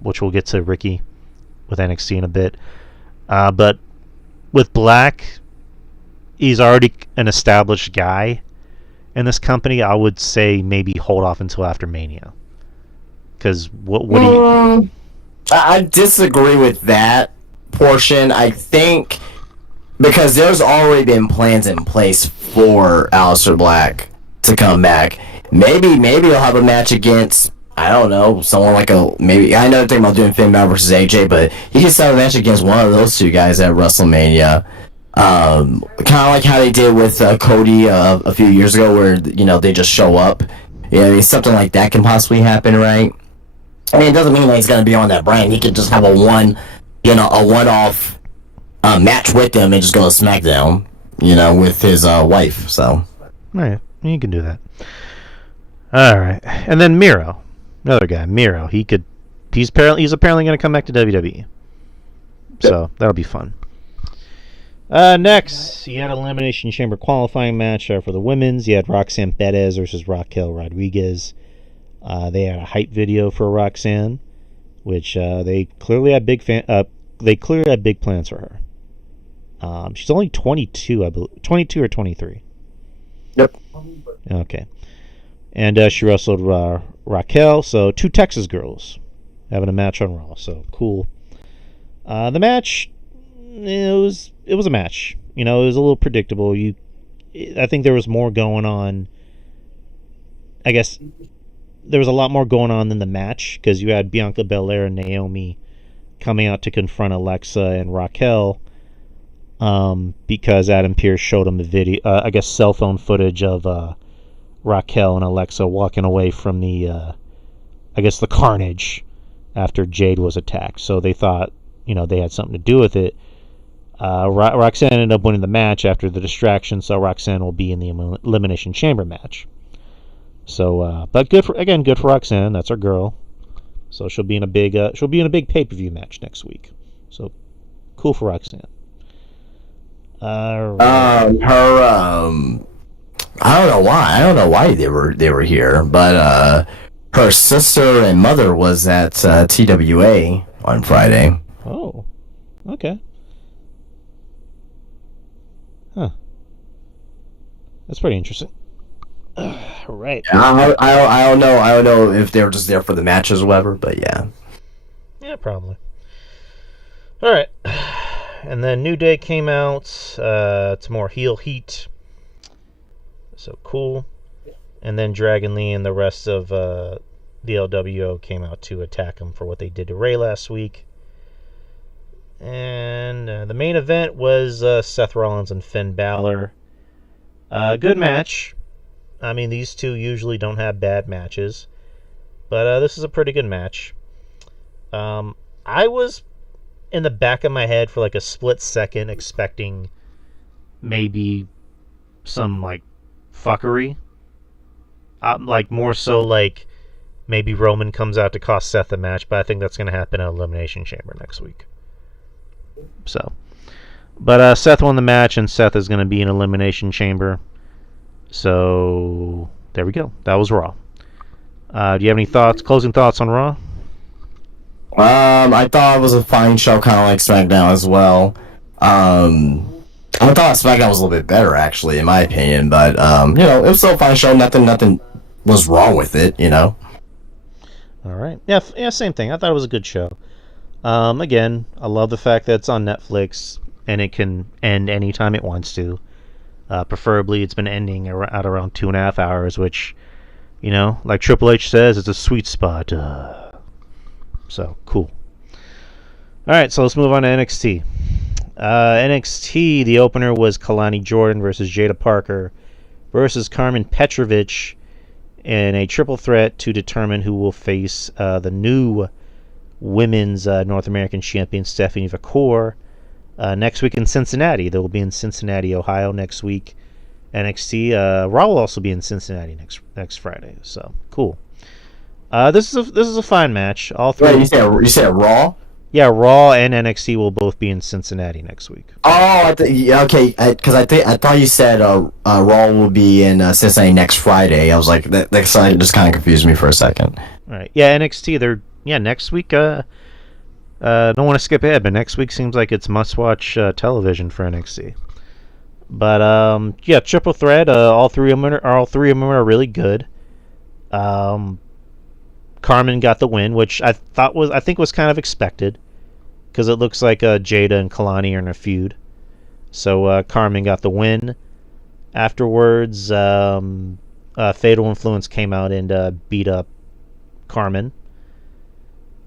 Which we'll get to Ricky with NXT in a bit. But with Black, he's already an established guy in this company. I would say maybe hold off until after Mania. Because what do you... I disagree with that portion. I think because there's already been plans in place for Aleister Black to come back. Maybe he'll have a match against... I don't know, someone like maybe, I know they're thinking about doing Finn Balor versus AJ, but he can start a match against one of those two guys at WrestleMania. Kind of like how they did with Cody a few years ago, where, they just show up. Something like that can possibly happen, right? I mean, it doesn't mean that he's going to be on that brand. He could just have a one-off match with them and just go to SmackDown, with his wife, so. Alright, you can do that. Alright, and then Miro. Another guy, Miro. He's apparently going to come back to WWE. So that'll be fun. Next, you had an Elimination Chamber qualifying match for the women's. You had Roxanne Perez versus Raquel Rodriguez. They had a hype video for Roxanne, which they clearly had big plans for her. She's only 22, I believe, 22 or 23. Yep. Okay. And she wrestled Raquel, so two Texas girls having a match on Raw, so cool. The match, it was a match. It was a little predictable. I think there was more going on. I guess there was a lot more going on than the match, because you had Bianca Belair and Naomi coming out to confront Alexa and Raquel, because Adam Pearce showed them the video, cell phone footage of Raquel and Alexa walking away from the carnage after Jade was attacked. So they thought, they had something to do with it. Roxanne ended up winning the match after the distraction, so Roxanne will be in the Elimination Chamber match. So, but good for Roxanne. That's our girl. So she'll be in a big pay-per-view match next week. So cool for Roxanne. Her I don't know why. I don't know why they were here, but her sister and mother was at TWA on Friday. Oh, okay. Huh. That's pretty interesting. Right. I don't know. I don't know if they were just there for the matches or whatever, but yeah. Yeah, probably. All right. And then New Day came out. It's more heel heat. So cool. And then Dragon Lee and the rest of the LWO came out to attack him for what they did to Ray last week. And the main event was Seth Rollins and Finn Balor. Good match. I mean, these two usually don't have bad matches. But this is a pretty good match. I was in the back of my head for like a split second expecting maybe some like fuckery. Like more so like maybe Roman comes out to cost Seth the match, but I think that's going to happen at Elimination Chamber next week. So, but Seth won the match, and Seth is going to be in Elimination Chamber. So there we go. That was Raw. Do you have any closing thoughts on Raw? I thought it was a fine show, kind of like SmackDown as well. I thought SmackDown was a little bit better, actually, in my opinion. But it was still a fine show. Nothing was wrong with it, All right. Yeah, same thing. I thought it was a good show. Again, I love the fact that it's on Netflix and it can end anytime it wants to. Preferably, it's been ending at around 2.5 hours, which, like Triple H says, it's a sweet spot. So, cool. All right, so let's move on to NXT. NXT, the opener was Kalani Jordan versus Jada Parker versus Carmen Petrovich in a triple threat to determine who will face the new women's North American champion, Stephanie Vacour, next week in Cincinnati. They will be in Cincinnati, Ohio next week. NXT. Raw will also be in Cincinnati next Friday. So, cool. This is a fine match. All three. Wait, you said Raw? Yeah, Raw and NXT will both be in Cincinnati next week. Oh, okay. Because I thought you said Raw will be in Cincinnati next Friday. I was like, that just kind of confused me for a second. All right. Yeah, NXT. Next week. Don't want to skip ahead, but next week seems like it's must-watch television for NXT. But triple threat. All three of them are really good. Carmen got the win, which I think was kind of expected, because it looks like Jada and Kalani are in a feud. So Carmen got the win. Afterwards, Fatal Influence came out and beat up Carmen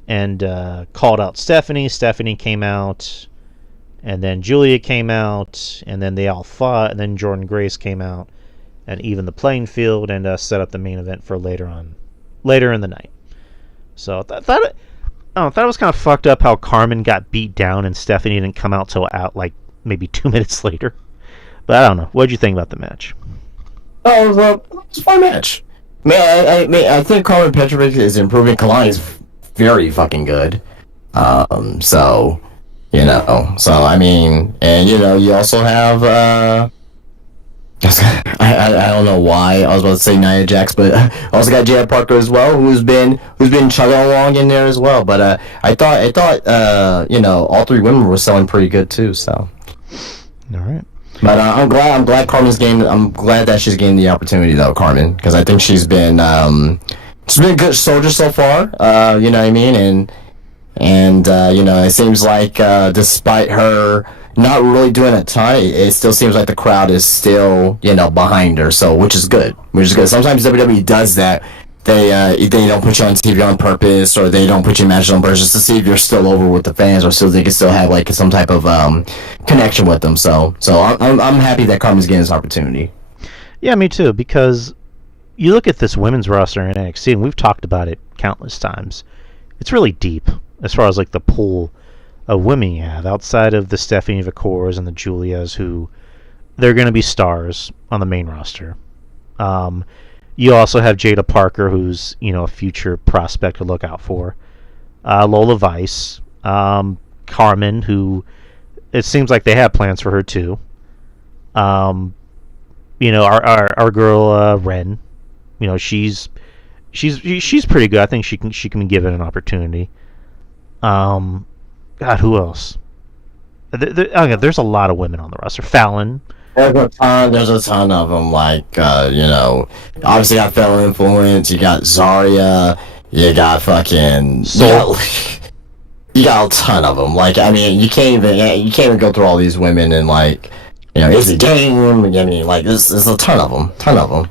and called out Stephanie. Stephanie came out, and then Julia came out, and then they all fought, and then Jordynne Grace came out and evened the playing field and set up the main event for later in the night. So I thought it was kind of fucked up how Carmen got beat down and Stephanie didn't come out till like maybe 2 minutes later. But I don't know. What did you think about the match? Oh, it was a fun match. I think Carmen Petrovich is improving. Kalani's very fucking good. So I mean, and you also have I don't know why I was about to say Nia Jax, but also got Jada Parker as well, who's been chugging along in there as well. But I thought all three women were selling pretty good too. So all right. But I'm glad Carmen's getting. I'm glad that she's getting the opportunity though, Carmen, because I think she's been a good soldier so far. You know what I mean, and it seems like despite her not really doing a ton, it still seems like the crowd is still behind her. So which is good. Sometimes WWE does that. They don't put you on TV on purpose, or they don't put you in matches on purpose to see if you're still over with the fans, or so they can still have like some type of connection with them. So I'm happy that Carmen's getting this opportunity. Yeah, me too. Because you look at this women's roster in NXT, and we've talked about it countless times. It's really deep as far as like the pool of women you have outside of the Stephanie Vacours and the Julias, who they're going to be stars on the main roster. You also have Jada Parker, who's a future prospect to look out for. Lola Vice, Carmen, who it seems like they have plans for her too. You know, our girl Ren, you know, she's pretty good. I think she can be given an opportunity. God, who else? Okay, there's a lot of women on the roster. Fallon. There's a ton of them. Like, obviously got Fellow Influence. You got Zarya. You got fucking Soul. You got a ton of them. Like, I mean, you can't even go through all these women and like, it's a game. I mean, like, there's a ton of them.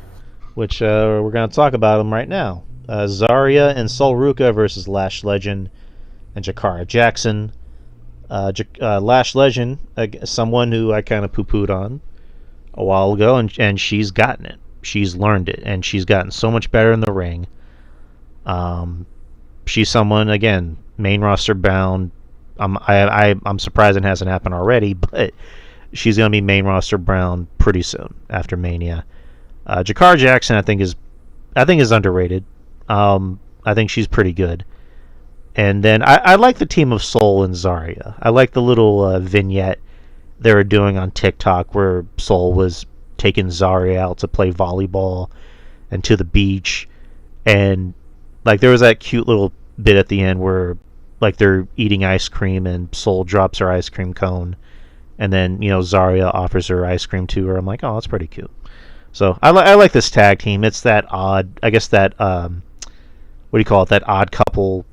Which we're gonna talk about them right now. Zarya and Sol Ruka versus Lash Legend and Jakara Jackson. Lash Legend, someone who I kind of poo-pooed on a while ago, and she's gotten it. She's learned it, and she's gotten so much better in the ring. She's someone, again, main roster bound. I'm surprised it hasn't happened already, but she's going to be main roster bound pretty soon after Mania. Jakara Jackson, I think is underrated. I think she's pretty good. And then I like the team of Sol and Zarya. I like the little vignette they were doing on TikTok where Sol was taking Zarya out to play volleyball and to the beach. And like there was that cute little bit at the end where like they're eating ice cream and Sol drops her ice cream cone. And then, Zarya offers her ice cream to her. I'm like, oh, that's pretty cute. So I like this tag team. It's that odd, I guess that, what do you call it? That odd couple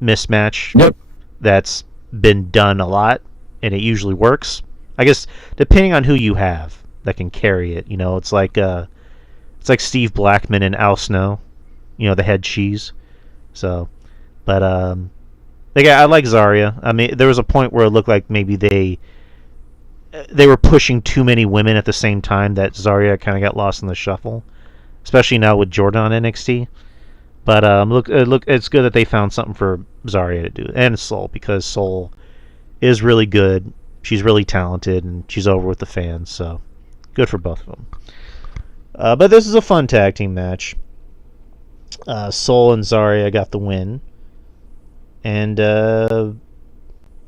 mismatch. Yep. That's been done a lot, and it usually works. I guess depending on who you have that can carry it. It's like Steve Blackman and Al Snow, the head cheese. So, but I like Zarya. I mean, there was a point where it looked like maybe they were pushing too many women at the same time that Zarya kind of got lost in the shuffle, especially now with Jordan on NXT. But look, it's good that they found something for Zarya to do, and Sol, because Sol is really good. She's really talented, and she's over with the fans, so good for both of them. But this is a fun tag team match. Sol and Zarya got the win, and I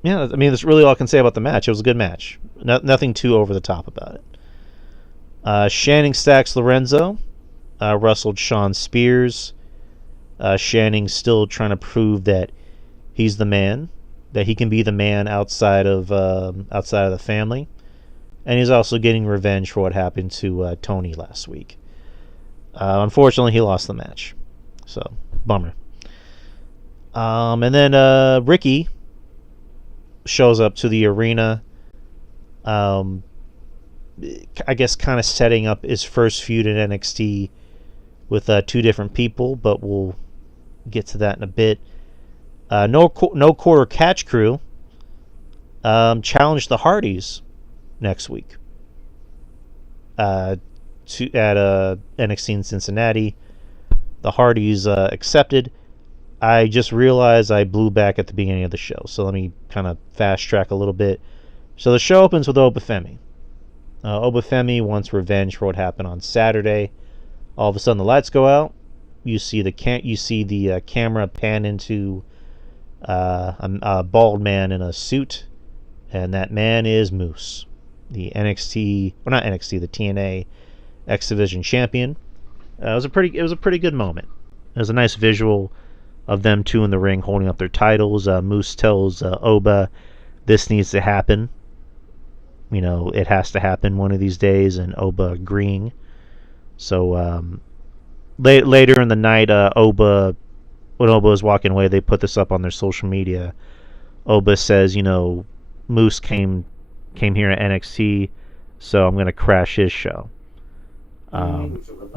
mean, that's really all I can say about the match. It was a good match. Nothing too over the top about it. Channing Stacks Lorenzo wrestled Sean Spears. Shanning's still trying to prove that he's the man, that he can be the man outside of the family, and he's also getting revenge for what happened to Tony last week. Unfortunately, he lost the match, so bummer. And then Ricky shows up to the arena. I guess kind of setting up his first feud in NXT with two different people, but we'll get to that in a bit. No Quarter Catch Crew challenge the Hardys next week at NXT in Cincinnati. The Hardys accepted. I just realized I blew back at the beginning of the show, so let me kind of fast track a little bit. So the show opens with Obafemi. Obafemi wants revenge for what happened on Saturday. All of a sudden, the lights go out. You see the camera pan into a bald man in a suit, and that man is Moose, the TNA X Division champion. It was a pretty good moment. It was a nice visual of them two in the ring holding up their titles. Moose tells Oba this needs to happen. It has to happen one of these days, and Oba agreeing. So later in the night, when Oba was walking away, they put this up on their social media. Oba says, Moose came here at NXT, so I'm going to crash his show.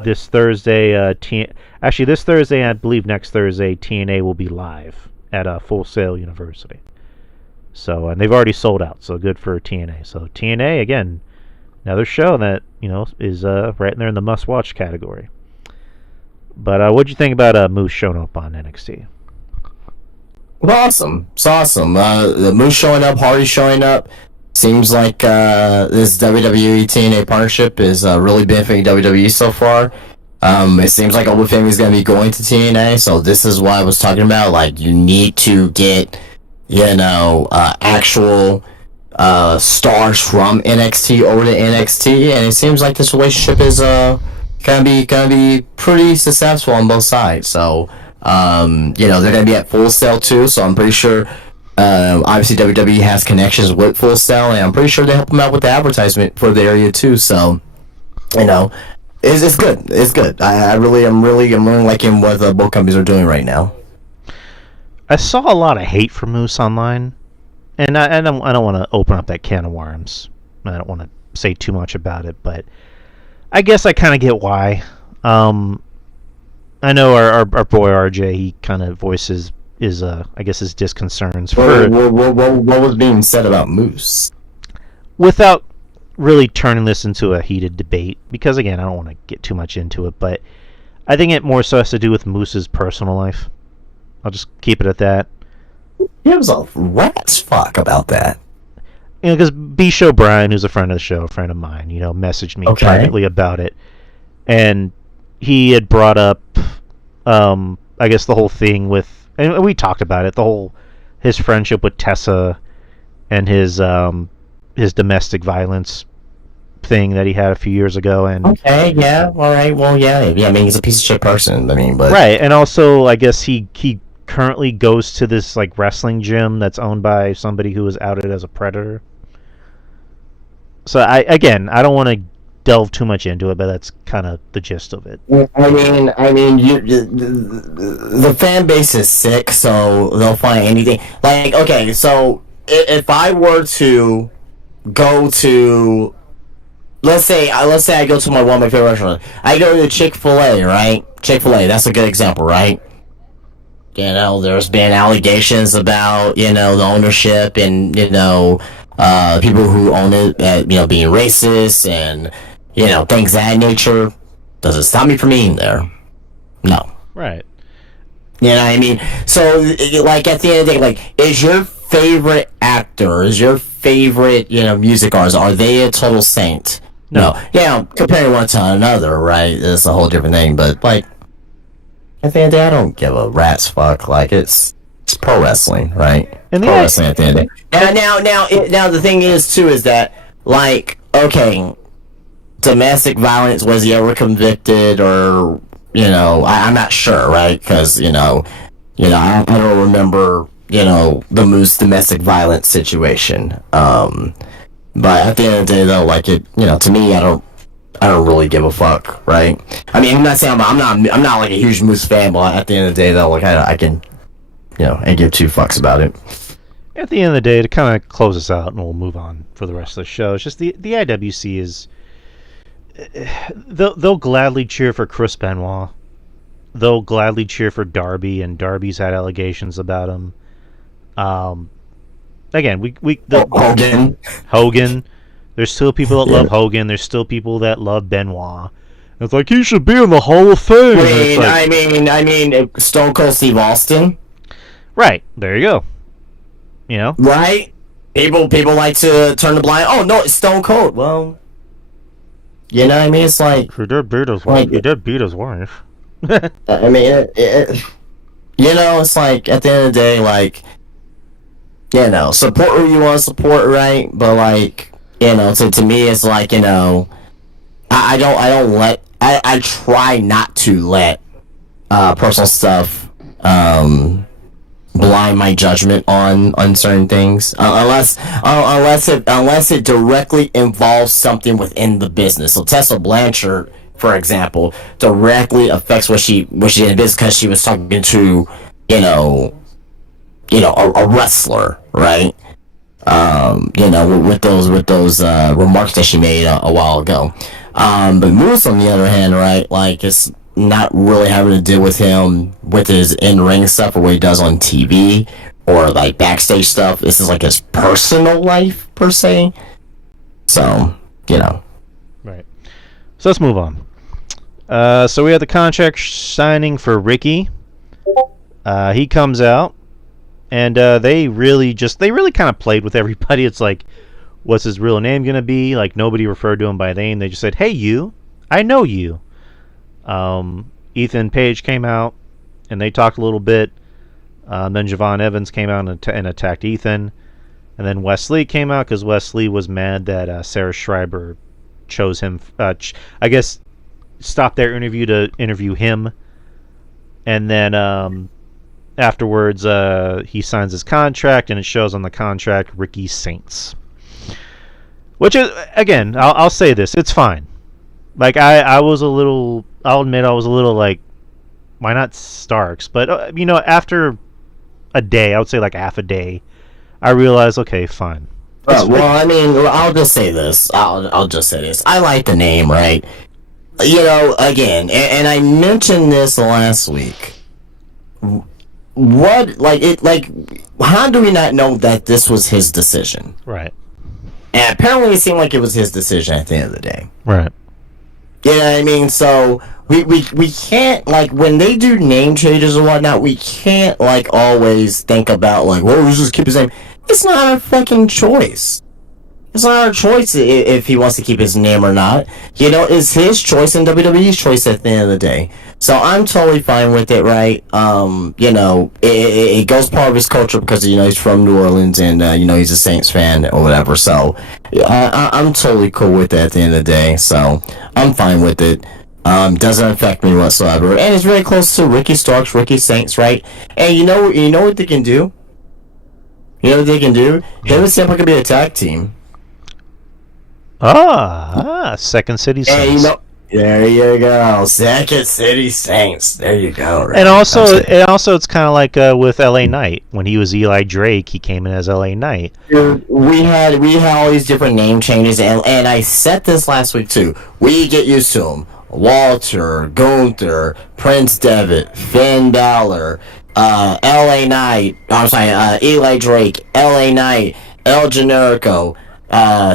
This Thursday, this Thursday, I believe next Thursday, TNA will be live at Full Sail University. So, and they've already sold out, so good for TNA. So TNA, again, another show that, is right in there in the must-watch category. But what'd you think about Moose showing up on NXT? Well, awesome. It's awesome. The Moose showing up, Hardy showing up. Seems like this WWE TNA partnership is really benefiting WWE so far. It seems like Obafemi is going to be going to TNA, so this is what I was talking about. Like, you need to get, actual stars from NXT over to NXT, and it seems like this relationship is gonna be pretty successful on both sides. So they're gonna be at Full Sail too. So I'm pretty sure. Obviously, WWE has connections with Full Sail, and I'm pretty sure they help them out with the advertisement for the area too. So, it's good. It's good. I'm really liking what both companies are doing right now. I saw a lot of hate for Moose online, and I don't want to open up that can of worms. I don't want to say too much about it, but I guess I kind of get why. I know our boy RJ, he kind of voices his disconcerts for What was being said about Moose? without really turning this into a heated debate, because again, I don't want to get too much into it, but I think it more so has to do with Moose's personal life. I'll just keep it at that. He was a rat's fuck about that. Because B Show Brian, who's a friend of the show, a friend of mine, messaged me privately about it, and he had brought up, I guess the whole thing with, and we talked about it, his friendship with Tessa, and his domestic violence thing that he had a few years ago, and okay, yeah, all right, well, yeah. I mean, he's a piece of shit person. I mean, but right, and also I guess he currently goes to this like wrestling gym that's owned by somebody who was outed as a predator. So I don't want to delve too much into it, but that's kind of the gist of it. I mean, the fan base is sick, so they'll find anything. Like, okay, so if I were to go to, let's say I go to one of my favorite restaurants. I go to Chick-fil-A, right? Chick-fil-A, that's a good example, right? There's been allegations about, the ownership and, people who own it, being racist and, things of that nature. Does it stop me from eating there? No. Right. You know what I mean? So, like, at the end of the day, like, is your favorite actor, is your favorite, music artist, are they a total saint? No. Comparing one to another, right? It's a whole different thing, but, like, at the end of the day, I don't give a rat's fuck. Like, it's pro wrestling, right? And pro wrestling at the end of the day. Now, the thing is, too, is that, like, okay, domestic violence, was he ever convicted, or, I'm not sure, right? Because, I don't remember, the Moose domestic violence situation. But at the end of the day, though, like, it, to me, I don't really give a fuck, right? I mean, I'm not saying I'm not like a huge Moose fan, but at the end of the day, though, like, I can, I give two fucks about it. At the end of the day, to kind of close us out, and we'll move on for the rest of the show. It's just the IWC is, they'll gladly cheer for Chris Benoit. They'll gladly cheer for Darby, and Darby's had allegations about him. Again, Hogan. There's still people that love Hogan. There's still people that love Benoit. It's like, he should be in the Hall of Fame. I mean, Stone Cold Steve Austin. Right, there you go. Right? People like to turn the blind. Oh no, it's Stone Cold. Well, you know what I mean? It's like he did beat his wife. He did beat his wife. I mean, it's like, at the end of the day, like, support who you want to support, right? But, like, to me, it's like, I try not to let personal stuff blind my judgment on certain things, unless it directly involves something within the business. So Tessa Blanchard, for example, directly affects what she did in business, because she was talking to a wrestler, right? With those remarks that she made a while ago. But Moose, on the other hand, right, like, it's not really having to deal with him with his in-ring stuff or what he does on TV or like backstage stuff. This is like his personal life, per se. So, Right. So let's move on. So we have the contract signing for Ricky. He comes out, and they really kind of played with everybody. It's like, what's his real name going to be? Like, nobody referred to him by name. They just said, hey, you. I know you. Ethan Page came out, and they talked a little bit. Then Javon Evans came out and attacked Ethan. And then Wesley came out because Wesley was mad that Sarah Schreiber chose him. I guess stopped their interview to interview him. And then afterwards, he signs his contract, and it shows on the contract Ricky Saints. Which is, again, I'll say this, it's fine. Like I was a little, I'll admit I was a little like, why not Starks? But after a day, I would say like half a day, I realized, okay, fine. Well, I mean, I'll just say this. I'll just say this. I like the name, right? Again, and I mentioned this last week. How do we not know that this was his decision? Right. And apparently it seemed like it was his decision at the end of the day. Right. You know what I mean? So we can't, like, when they do name changes or whatnot, we can't, like, always think about, like, well, let's just keep his name. It's not our fucking choice. It's not our choice if he wants to keep his name or not. It's his choice and WWE's choice at the end of the day. So I'm totally fine with it, right? It goes part of his culture because, he's from New Orleans and, he's a Saints fan or whatever. So I'm totally cool with it at the end of the day. So I'm fine with it. Doesn't affect me whatsoever. And it's very close to Ricky Starks, Ricky Saints, right? And you know what they can do? You know what they can do? Him and Ciampa could be a tag team. Second City Saints. And there you go, Second City Saints. There you go. Right? And also, it's kind of like with LA Knight. When he was Eli Drake, he came in as LA Knight. Dude, we had all these different name changes, and I said this last week too. We get used to them. Walter, Gunther, Prince Devitt, Finn Balor, LA Knight. I'm sorry, Eli Drake, LA Knight, El Generico.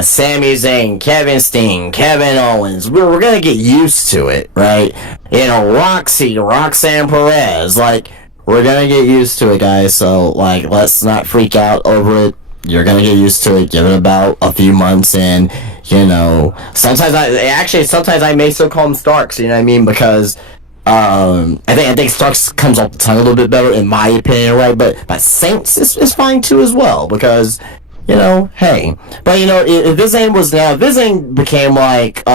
Sami Zayn, Kevin Steen, Kevin Owens. We're gonna get used to it, right? Roxy, Roxanne Perez. Like, we're gonna get used to it, guys. So, like, let's not freak out over it. You're gonna get used to it. Give it about a few months, and sometimes I may still call him Starks. You know what I mean? Because I think Starks comes off the tongue a little bit better, in my opinion, right? But Saints is fine too as well, because. Hey, but if this name became like,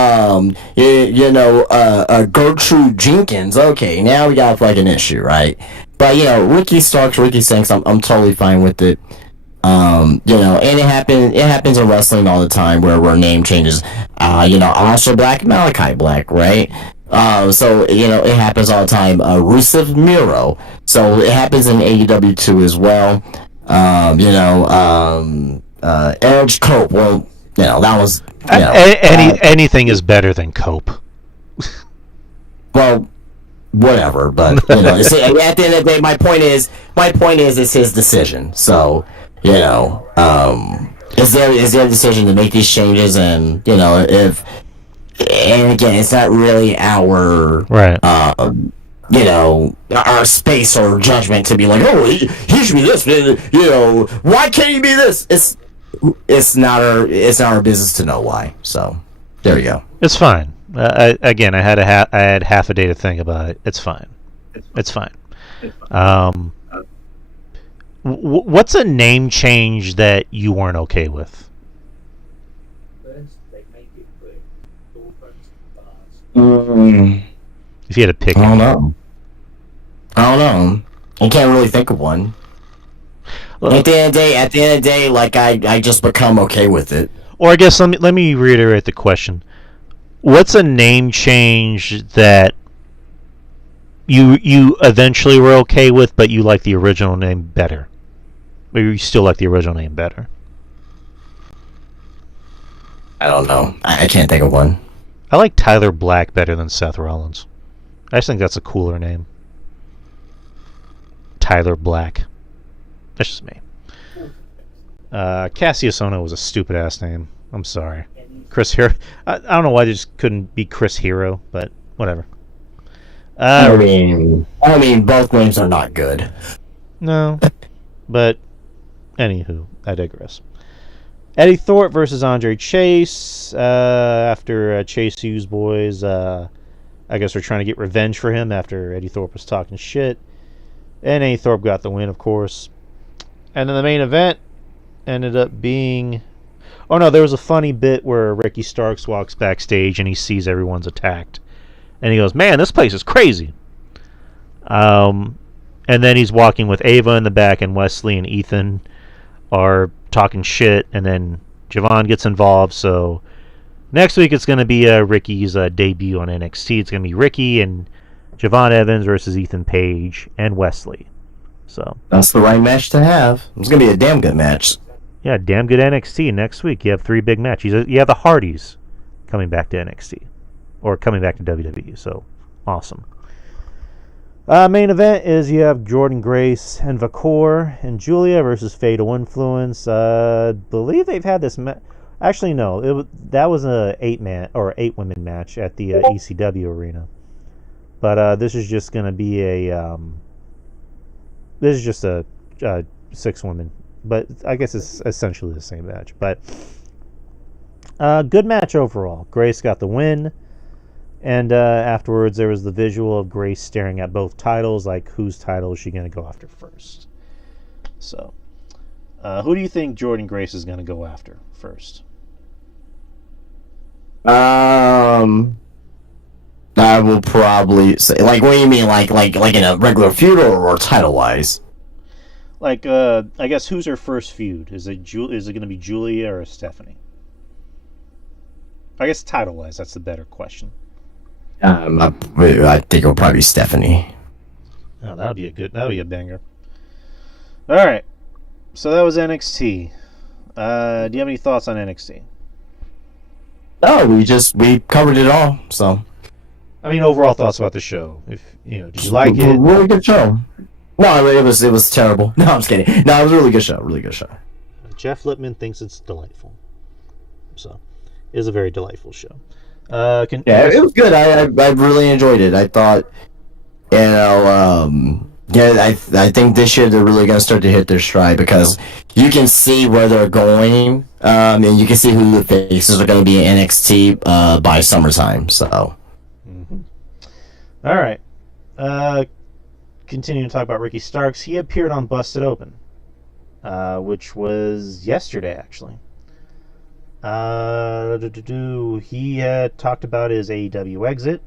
Gertrude Jenkins, okay, now we got like an issue, right? But Ricky Starks, Ricky Saints, I'm totally fine with it. And it happens in wrestling all the time where name changes. Aleister Black, Malachi Black, right? So it happens all the time. Rusev Miro, so it happens in AEW too as well. Edge Cope. Well, that was. Anything is better than Cope. Well, whatever. But at the end of the day, my point is it's his decision. So it's their decision to make these changes, and and again, it's not really our right. Our space or judgment to be like, oh, he should be this, why can't he be this? It's not our business to know why. So there you go. It's fine. I had half a day to think about it. It's fine. It's fine. What's a name change that you weren't okay with? If you had to pick, I don't know. I can't really think of one. At the end of the day, like I just become okay with it. Or I guess let me reiterate the question. What's a name change that you eventually were okay with, but you like the original name better? Or you still like the original name better? I don't know. I can't think of one. I like Tyler Black better than Seth Rollins. I just think that's a cooler name. Tyler Black. That's just me. Cassius Ohno was a stupid ass name. I'm sorry. Chris Hero. I don't know why they just couldn't be Chris Hero, but whatever. I mean, both names are not good. No, but anywho, I digress. Eddie Thorpe versus Andre Chase. After Chase Hughes boys, I guess, we're trying to get revenge for him after Eddie Thorpe was talking shit. And Eddie Thorpe got the win, of course. And then the main event, ended up being. Oh no, there was a funny bit where Ricky Starks walks backstage and he sees everyone's attacked, and he goes, "Man, this place is crazy." And then he's walking with Ava in the back, and Wesley and Ethan are talking shit, and then Javon gets involved. So next week it's going to be Ricky's debut on NXT. It's going to be Ricky and Javon Evans versus Ethan Page and Wesley. So That's the right match to have. It's gonna be a damn good match. yeah, damn good NXT next week. You have 3 big matches. You have the Hardys coming back to NXT or coming back to WWE. So awesome. Main event is you have Jordan Grace and Vakor and Julia versus Fatal Influence. Believe they've had this match. Actually, no. That was a 8-man or 8-women match at the ECW arena. But this is just going to be a. This is just a 6 women, but I guess it's essentially the same match. But good match overall. Grace got the win. And afterwards, there was the visual of Grace staring at both titles, like whose title is she going to go after first? So, who do you think Jordan Grace is going to go after first? I will probably say, like, what do you mean, like in a regular feud or title wise? Like, I guess who's her first feud? Is it going to be Julia or Stephanie? I guess title wise, that's the better question. I think it'll probably be Stephanie. Oh, that'll be a banger. All right, so that was NXT. Do you have any thoughts on NXT? No, we covered it all. So, I mean, overall thoughts about the show. If did you like it? Really good show. No, it was terrible. No, I'm just kidding. No, it was a really good show. Really good show. Jeff Lippman thinks it's delightful. So, it is a very delightful show. It was good. I really enjoyed it. I thought, I think this year they're really gonna start to hit their stride because you can see where they're going, and you can see who the faces are gonna be in NXT by summertime. So, all right. Continuing to talk about Ricky Starks, he appeared on Busted Open, which was yesterday actually. He had talked about his AEW exit.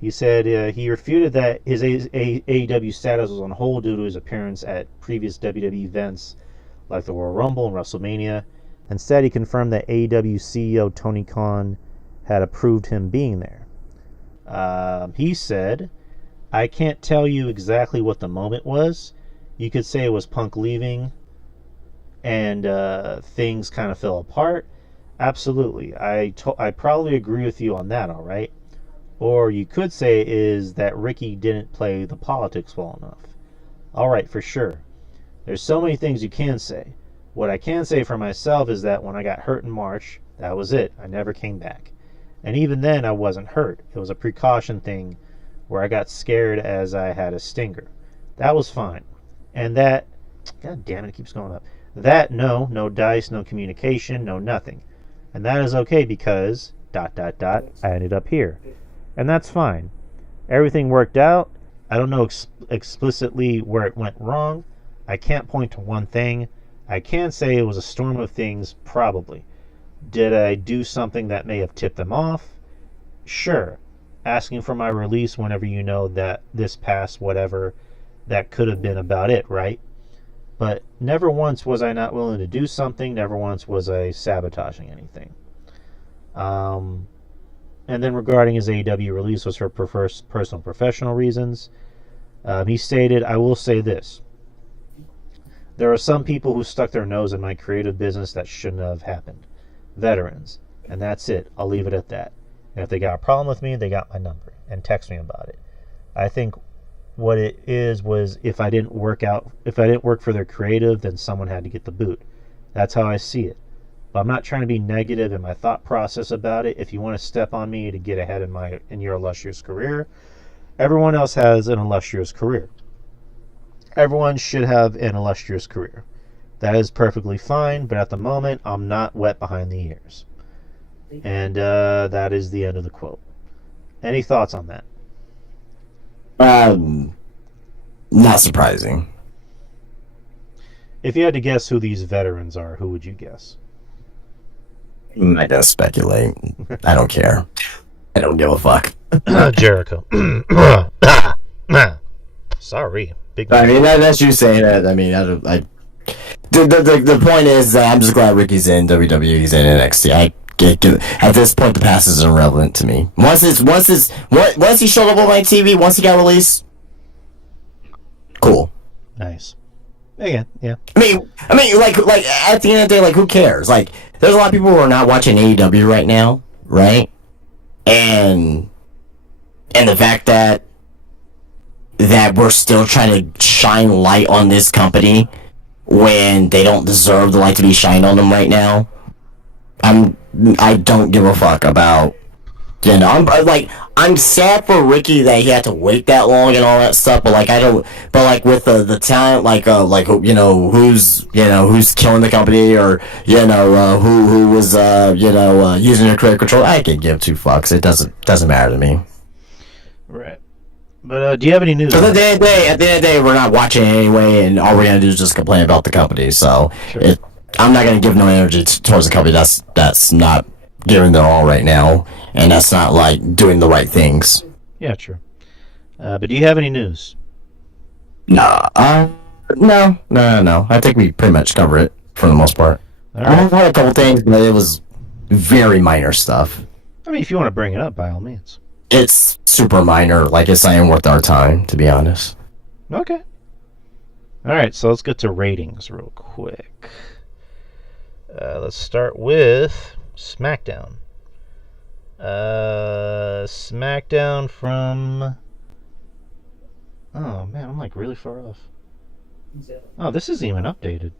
He said he refuted that his AEW status was on hold due to his appearance at previous WWE events like the Royal Rumble and WrestleMania. Instead, he confirmed that AEW CEO Tony Khan had approved him being there. He said, "I can't tell you exactly what the moment was. You could say it was Punk leaving and things kind of fell apart. Absolutely. I probably agree with you on that, all right? Or you could say is that Ricky didn't play the politics well enough. All right, for sure. There's so many things you can say. What I can say for myself is that when I got hurt in March, that was it. I never came back. And even then, I wasn't hurt. It was a precaution thing where I got scared as I had a stinger. That was fine. And that, God damn it keeps going up. That, no dice, no communication, no nothing. And that is okay because, ... I ended up here. And that's fine. Everything worked out. I don't know explicitly where it went wrong. I can't point to one thing. I can say it was a storm of things, probably. Did I do something that may have tipped them off? Sure. Asking for my release whenever you know that this past whatever, that could have been about it, right? But never once was I not willing to do something. Never once was I sabotaging anything. And then regarding his AEW release was for personal professional reasons. He stated, I will say this. There are some people who stuck their nose in my creative business that shouldn't have happened. Veterans. And that's it. I'll leave it at that. And if they got a problem with me, they got my number. And text me about it. I think what it is was if I didn't work for their creative, then someone had to get the boot. That's how I see it. But I'm not trying to be negative in my thought process about it. If you want to step on me to get ahead in your illustrious career, everyone else has an illustrious career. Everyone should have an illustrious career. That is perfectly fine, but at the moment, I'm not wet behind the ears. And that is the end of the quote. Any thoughts on that? Not surprising. If you had to guess who these veterans are, who would you guess? I'm not gonna speculate. I don't care. I don't give a fuck. Jericho. Sorry. Big I mean, that's you saying that. I mean, the point is that I'm just glad Ricky's in WWE. He's in NXT. At this point, the past is irrelevant to me. Once he showed up on my TV, once he got released, cool. Nice. Again, yeah. I mean, like at the end of the day, like, who cares? Like, there's a lot of people who are not watching AEW right now, right? And the fact that we're still trying to shine light on this company when they don't deserve the light to be shined on them right now. I don't give a fuck about, you know, I'm sad for Ricky that he had to wait that long and all that stuff, but like with the talent, you know, who's killing the company, or you know, who was using their creative control, I can give two fucks. It doesn't matter to me. Right. But do you have any news? At the end of the day, we're not watching anyway, and all we're gonna do is just complain about the company. So Sure. I'm not gonna give no energy towards a company that's not giving their all right now, and that's not like doing the right things. Yeah, true. But do you have any news? No. I think we pretty much covered it for the most part. All I right. had a couple things, but it was very minor stuff. I mean, if you want to bring it up, by all means. It's super minor. Like, it's not even worth our time, to be honest. Okay. All right, so let's get to ratings real quick. Let's start with SmackDown. SmackDown from... Oh, man, I'm like really far off. Oh, this isn't even updated.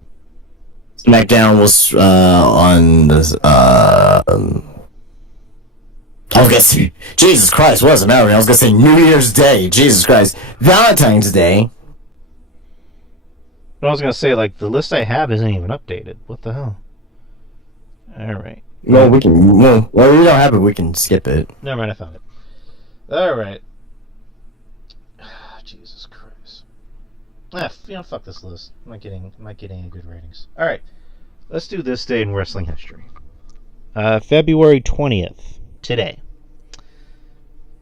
SmackDown was on this. I was gonna say, Jesus Christ, what does it matter? I was gonna say New Year's Day. Jesus Christ, Valentine's Day. But I was going to say, like, the list I have isn't even updated. What the hell? All right. Well, we can. Well, we don't have it. We can skip it. Never mind, I found it. All right. Jesus Christ. Fuck this list. I'm not getting any good ratings. All right. Let's do this day in wrestling history. February 20th. Today.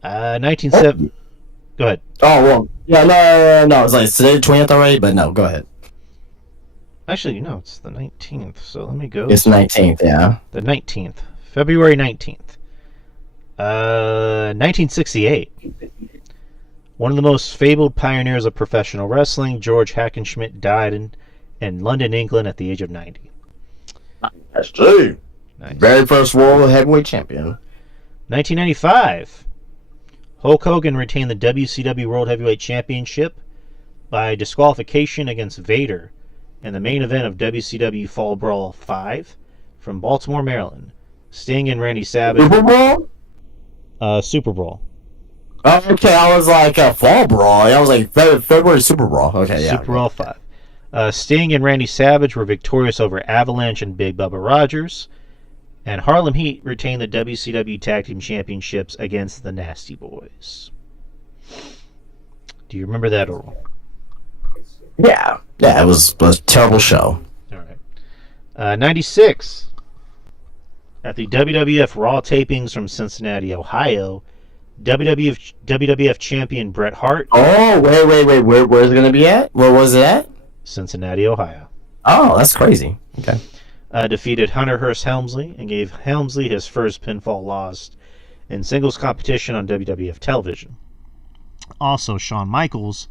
1970. Go ahead. Oh well, yeah, no. It's like today the 20th already, but no, go ahead. Actually, no, it's the 19th. So let me go. It's 19th, yeah. The 19th. February 19th. 1968. One of the most fabled pioneers of professional wrestling, George Hackenschmidt, died in London, England at the age of 90. That's true. Nice. Very first World Heavyweight Champion. 1995. Hulk Hogan retained the WCW World Heavyweight Championship by disqualification against Vader in the main event of WCW Fall Brawl 5 from Baltimore, Maryland. Sting and Randy Savage. Super Bowl? Super Brawl. Oh, okay, I was like Fall Brawl. I was like February Super Brawl. Okay, yeah. Super Brawl 5. Sting and Randy Savage were victorious over Avalanche and Big Bubba Rogers. And Harlem Heat retained the WCW Tag Team Championships against the Nasty Boys. Do you remember that, Earl? Yeah, it was a terrible show. All right. 96. At the WWF Raw tapings from Cincinnati, Ohio, WWF champion Bret Hart. Oh, wait. Where's it going to be at? Where was it at? Cincinnati, Ohio. Oh, that's crazy. Okay. Defeated Hunter Hearst Helmsley and gave Helmsley his first pinfall loss in singles competition on WWF television. Also, Shawn Michaels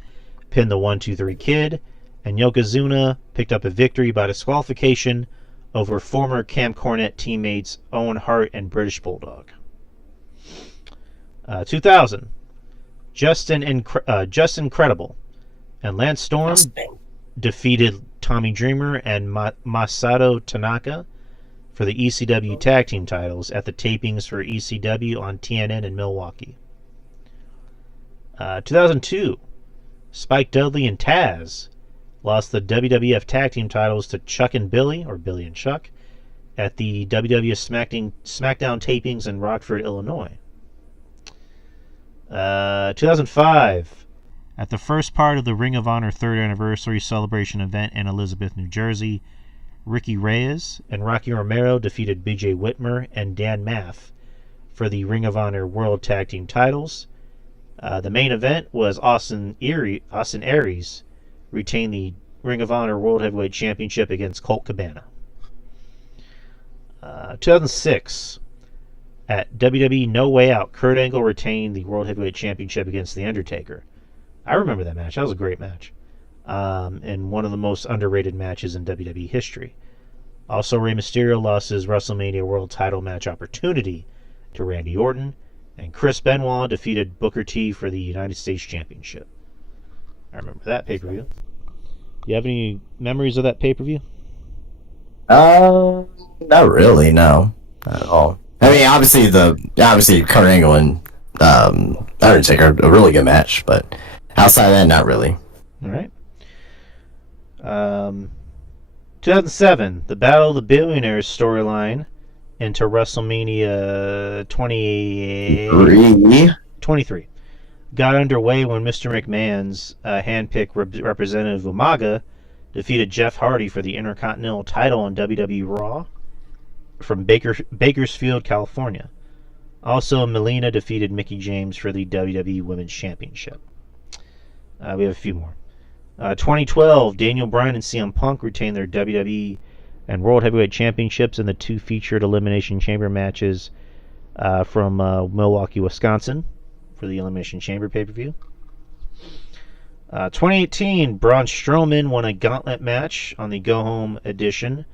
pinned the 1-2-3 Kid, and Yokozuna picked up a victory by disqualification over former Camp Cornette teammates Owen Hart and British Bulldog. 2000, Justin Incredible and Lance Storm defeated Tommy Dreamer and Masato Tanaka for the ECW tag team titles at the tapings for ECW on TNN in Milwaukee. 2002, Spike Dudley and Taz lost the WWF tag team titles to Chuck and Billy, or Billy and Chuck, at the WWF SmackDown tapings in Rockford, Illinois. 2005, At the first part of the Ring of Honor 3rd Anniversary Celebration event in Elizabeth, New Jersey, Ricky Reyes and Rocky Romero defeated BJ Whitmer and Dan Maff for the Ring of Honor World Tag Team titles. The main event was Austin Aries retained the Ring of Honor World Heavyweight Championship against Colt Cabana. 2006, at WWE No Way Out, Kurt Angle retained the World Heavyweight Championship against The Undertaker. I remember that match. That was a great match. And one of the most underrated matches in WWE history. Also, Rey Mysterio lost his WrestleMania World Title match opportunity to Randy Orton, and Chris Benoit defeated Booker T for the United States Championship. I remember that pay-per-view. You have any memories of that pay-per-view? Not really, no. Not at all. I mean, obviously Kurt Angle and Undertaker, a really good match, but outside of that, not really. All right. 2007, the Battle of the Billionaires storyline into WrestleMania 23 got underway when Mr. McMahon's handpicked representative Umaga defeated Jeff Hardy for the Intercontinental title on WWE Raw from Bakersfield, California. Also, Melina defeated Mickie James for the WWE Women's Championship. We have a few more. 2012, Daniel Bryan and CM Punk retained their WWE and World Heavyweight Championships in the 2 featured Elimination Chamber matches from Milwaukee, Wisconsin for the Elimination Chamber pay-per-view. 2018, Braun Strowman won a gauntlet match on the go-home edition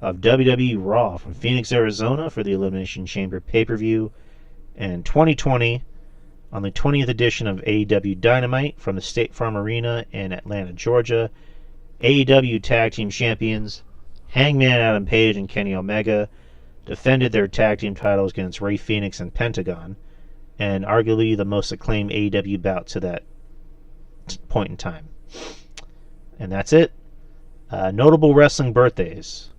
of WWE Raw from Phoenix, Arizona for the Elimination Chamber pay-per-view. And 2020, on the 20th edition of AEW Dynamite from the State Farm Arena in Atlanta, Georgia, AEW Tag Team Champions Hangman Adam Page and Kenny Omega defended their tag team titles against Rey Fenix and Pentagon, and arguably the most acclaimed AEW bout to that point in time. And that's it. Notable wrestling birthdays.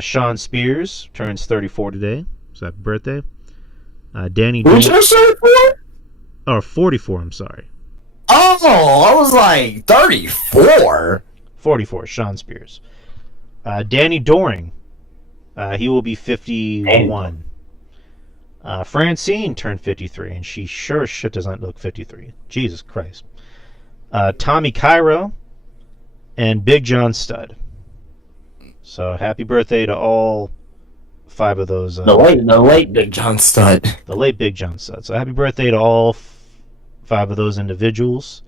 Shawn Spears turns 34 today, so happy birthday. Danny Who'd you say for? Or 44, I'm sorry. Oh, I was like 34. 44, Shawn Spears. Danny Doring, he will be 51. Francine turned 53, and she sure as shit does not look 53. Jesus Christ. Tommy Cairo and Big John Studd. So happy birthday to all 5 of those. The late Big John Studd. The late Big John Studd. So happy birthday to all 5 of those individuals.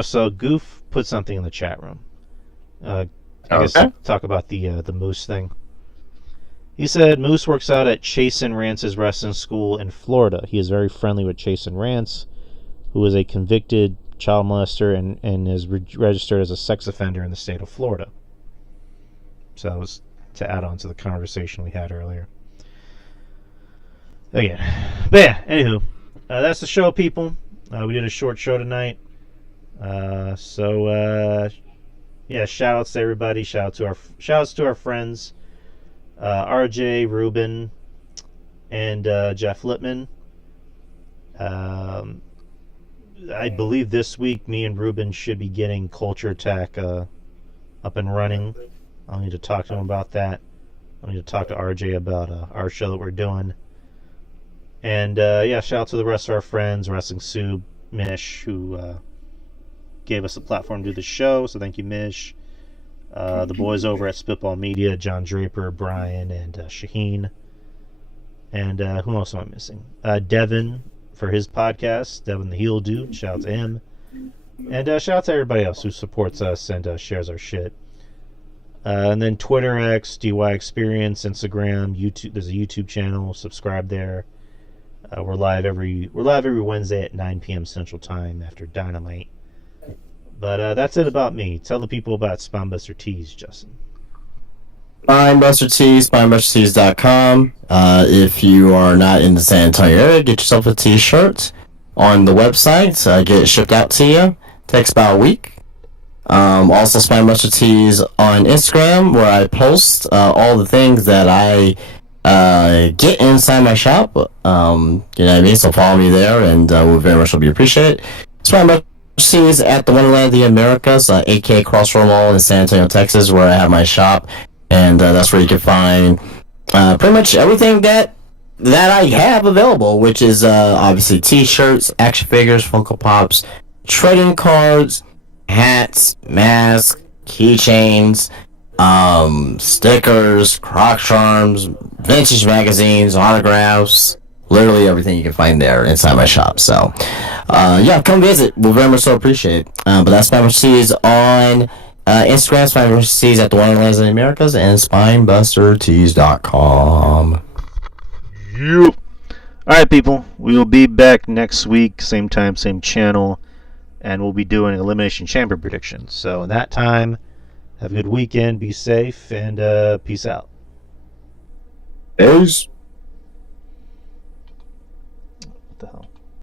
So Goof put something in the chat room. I guess talk about the Moose thing. He said Moose works out at Chasen Rance's wrestling school in Florida. He is very friendly with Chasen Rance, who is a convicted child molester and is registered as a sex offender in the state of Florida. So that was to add on to the conversation we had earlier. Again. But yeah, anywho. That's the show, people. We did a short show tonight. Yeah, shout-outs to everybody. Shout-outs to our friends. RJ, Ruben, and Jeff Lippman. I believe this week me and Ruben should be getting Culture Attack up and running. I'll need to talk to him about that. I'll need to talk to RJ about our show that we're doing. And shout out to the rest of our friends, Wrestling Sub, Mish, who gave us a platform to do the show. So thank you, Mish. The boys over at Spitball Media, John Draper, Brian, and Shaheen. And who else am I missing? Devin for his podcast, Devin the Heel Dude. Shout out to him. And shout out to everybody else who supports us and shares our shit. And then Twitter, X, DY Experience, Instagram, YouTube. There's a YouTube channel. Subscribe there. We're live every Wednesday at 9 p.m. Central Time after Dynamite. But that's it about me. Tell the people about Spinebuster Tees, Justin. Spinebuster Tees, SpinebusterTees.com. If you are not in the San Antonio area, get yourself a t-shirt on the website. Get it shipped out to you. Takes about a week. Also, Spinebuster Tees on Instagram, where I post all the things that I get inside my shop. You know what I mean? So follow me there, and we'll very much be appreciated. It's my merch series at the Wonderland of the Americas, aka Crossroad Mall in San Antonio, Texas, where I have my shop, and that's where you can find pretty much everything that I have available, which is obviously T-shirts, action figures, Funko Pops, trading cards, hats, masks, keychains, stickers, croc charms, vintage magazines, autographs, literally everything you can find there inside my shop. So, yeah, come visit. We'll very much so appreciate it. But that's Spine Series on Instagram, Spine Series at the Wonderlands of the Americas, and SpineBusterTees.com. Yep. Alright, people. We will be back next week, same time, same channel, and we'll be doing Elimination Chamber predictions. So, in that time, have a good weekend, be safe, and peace out. Peace. What the hell?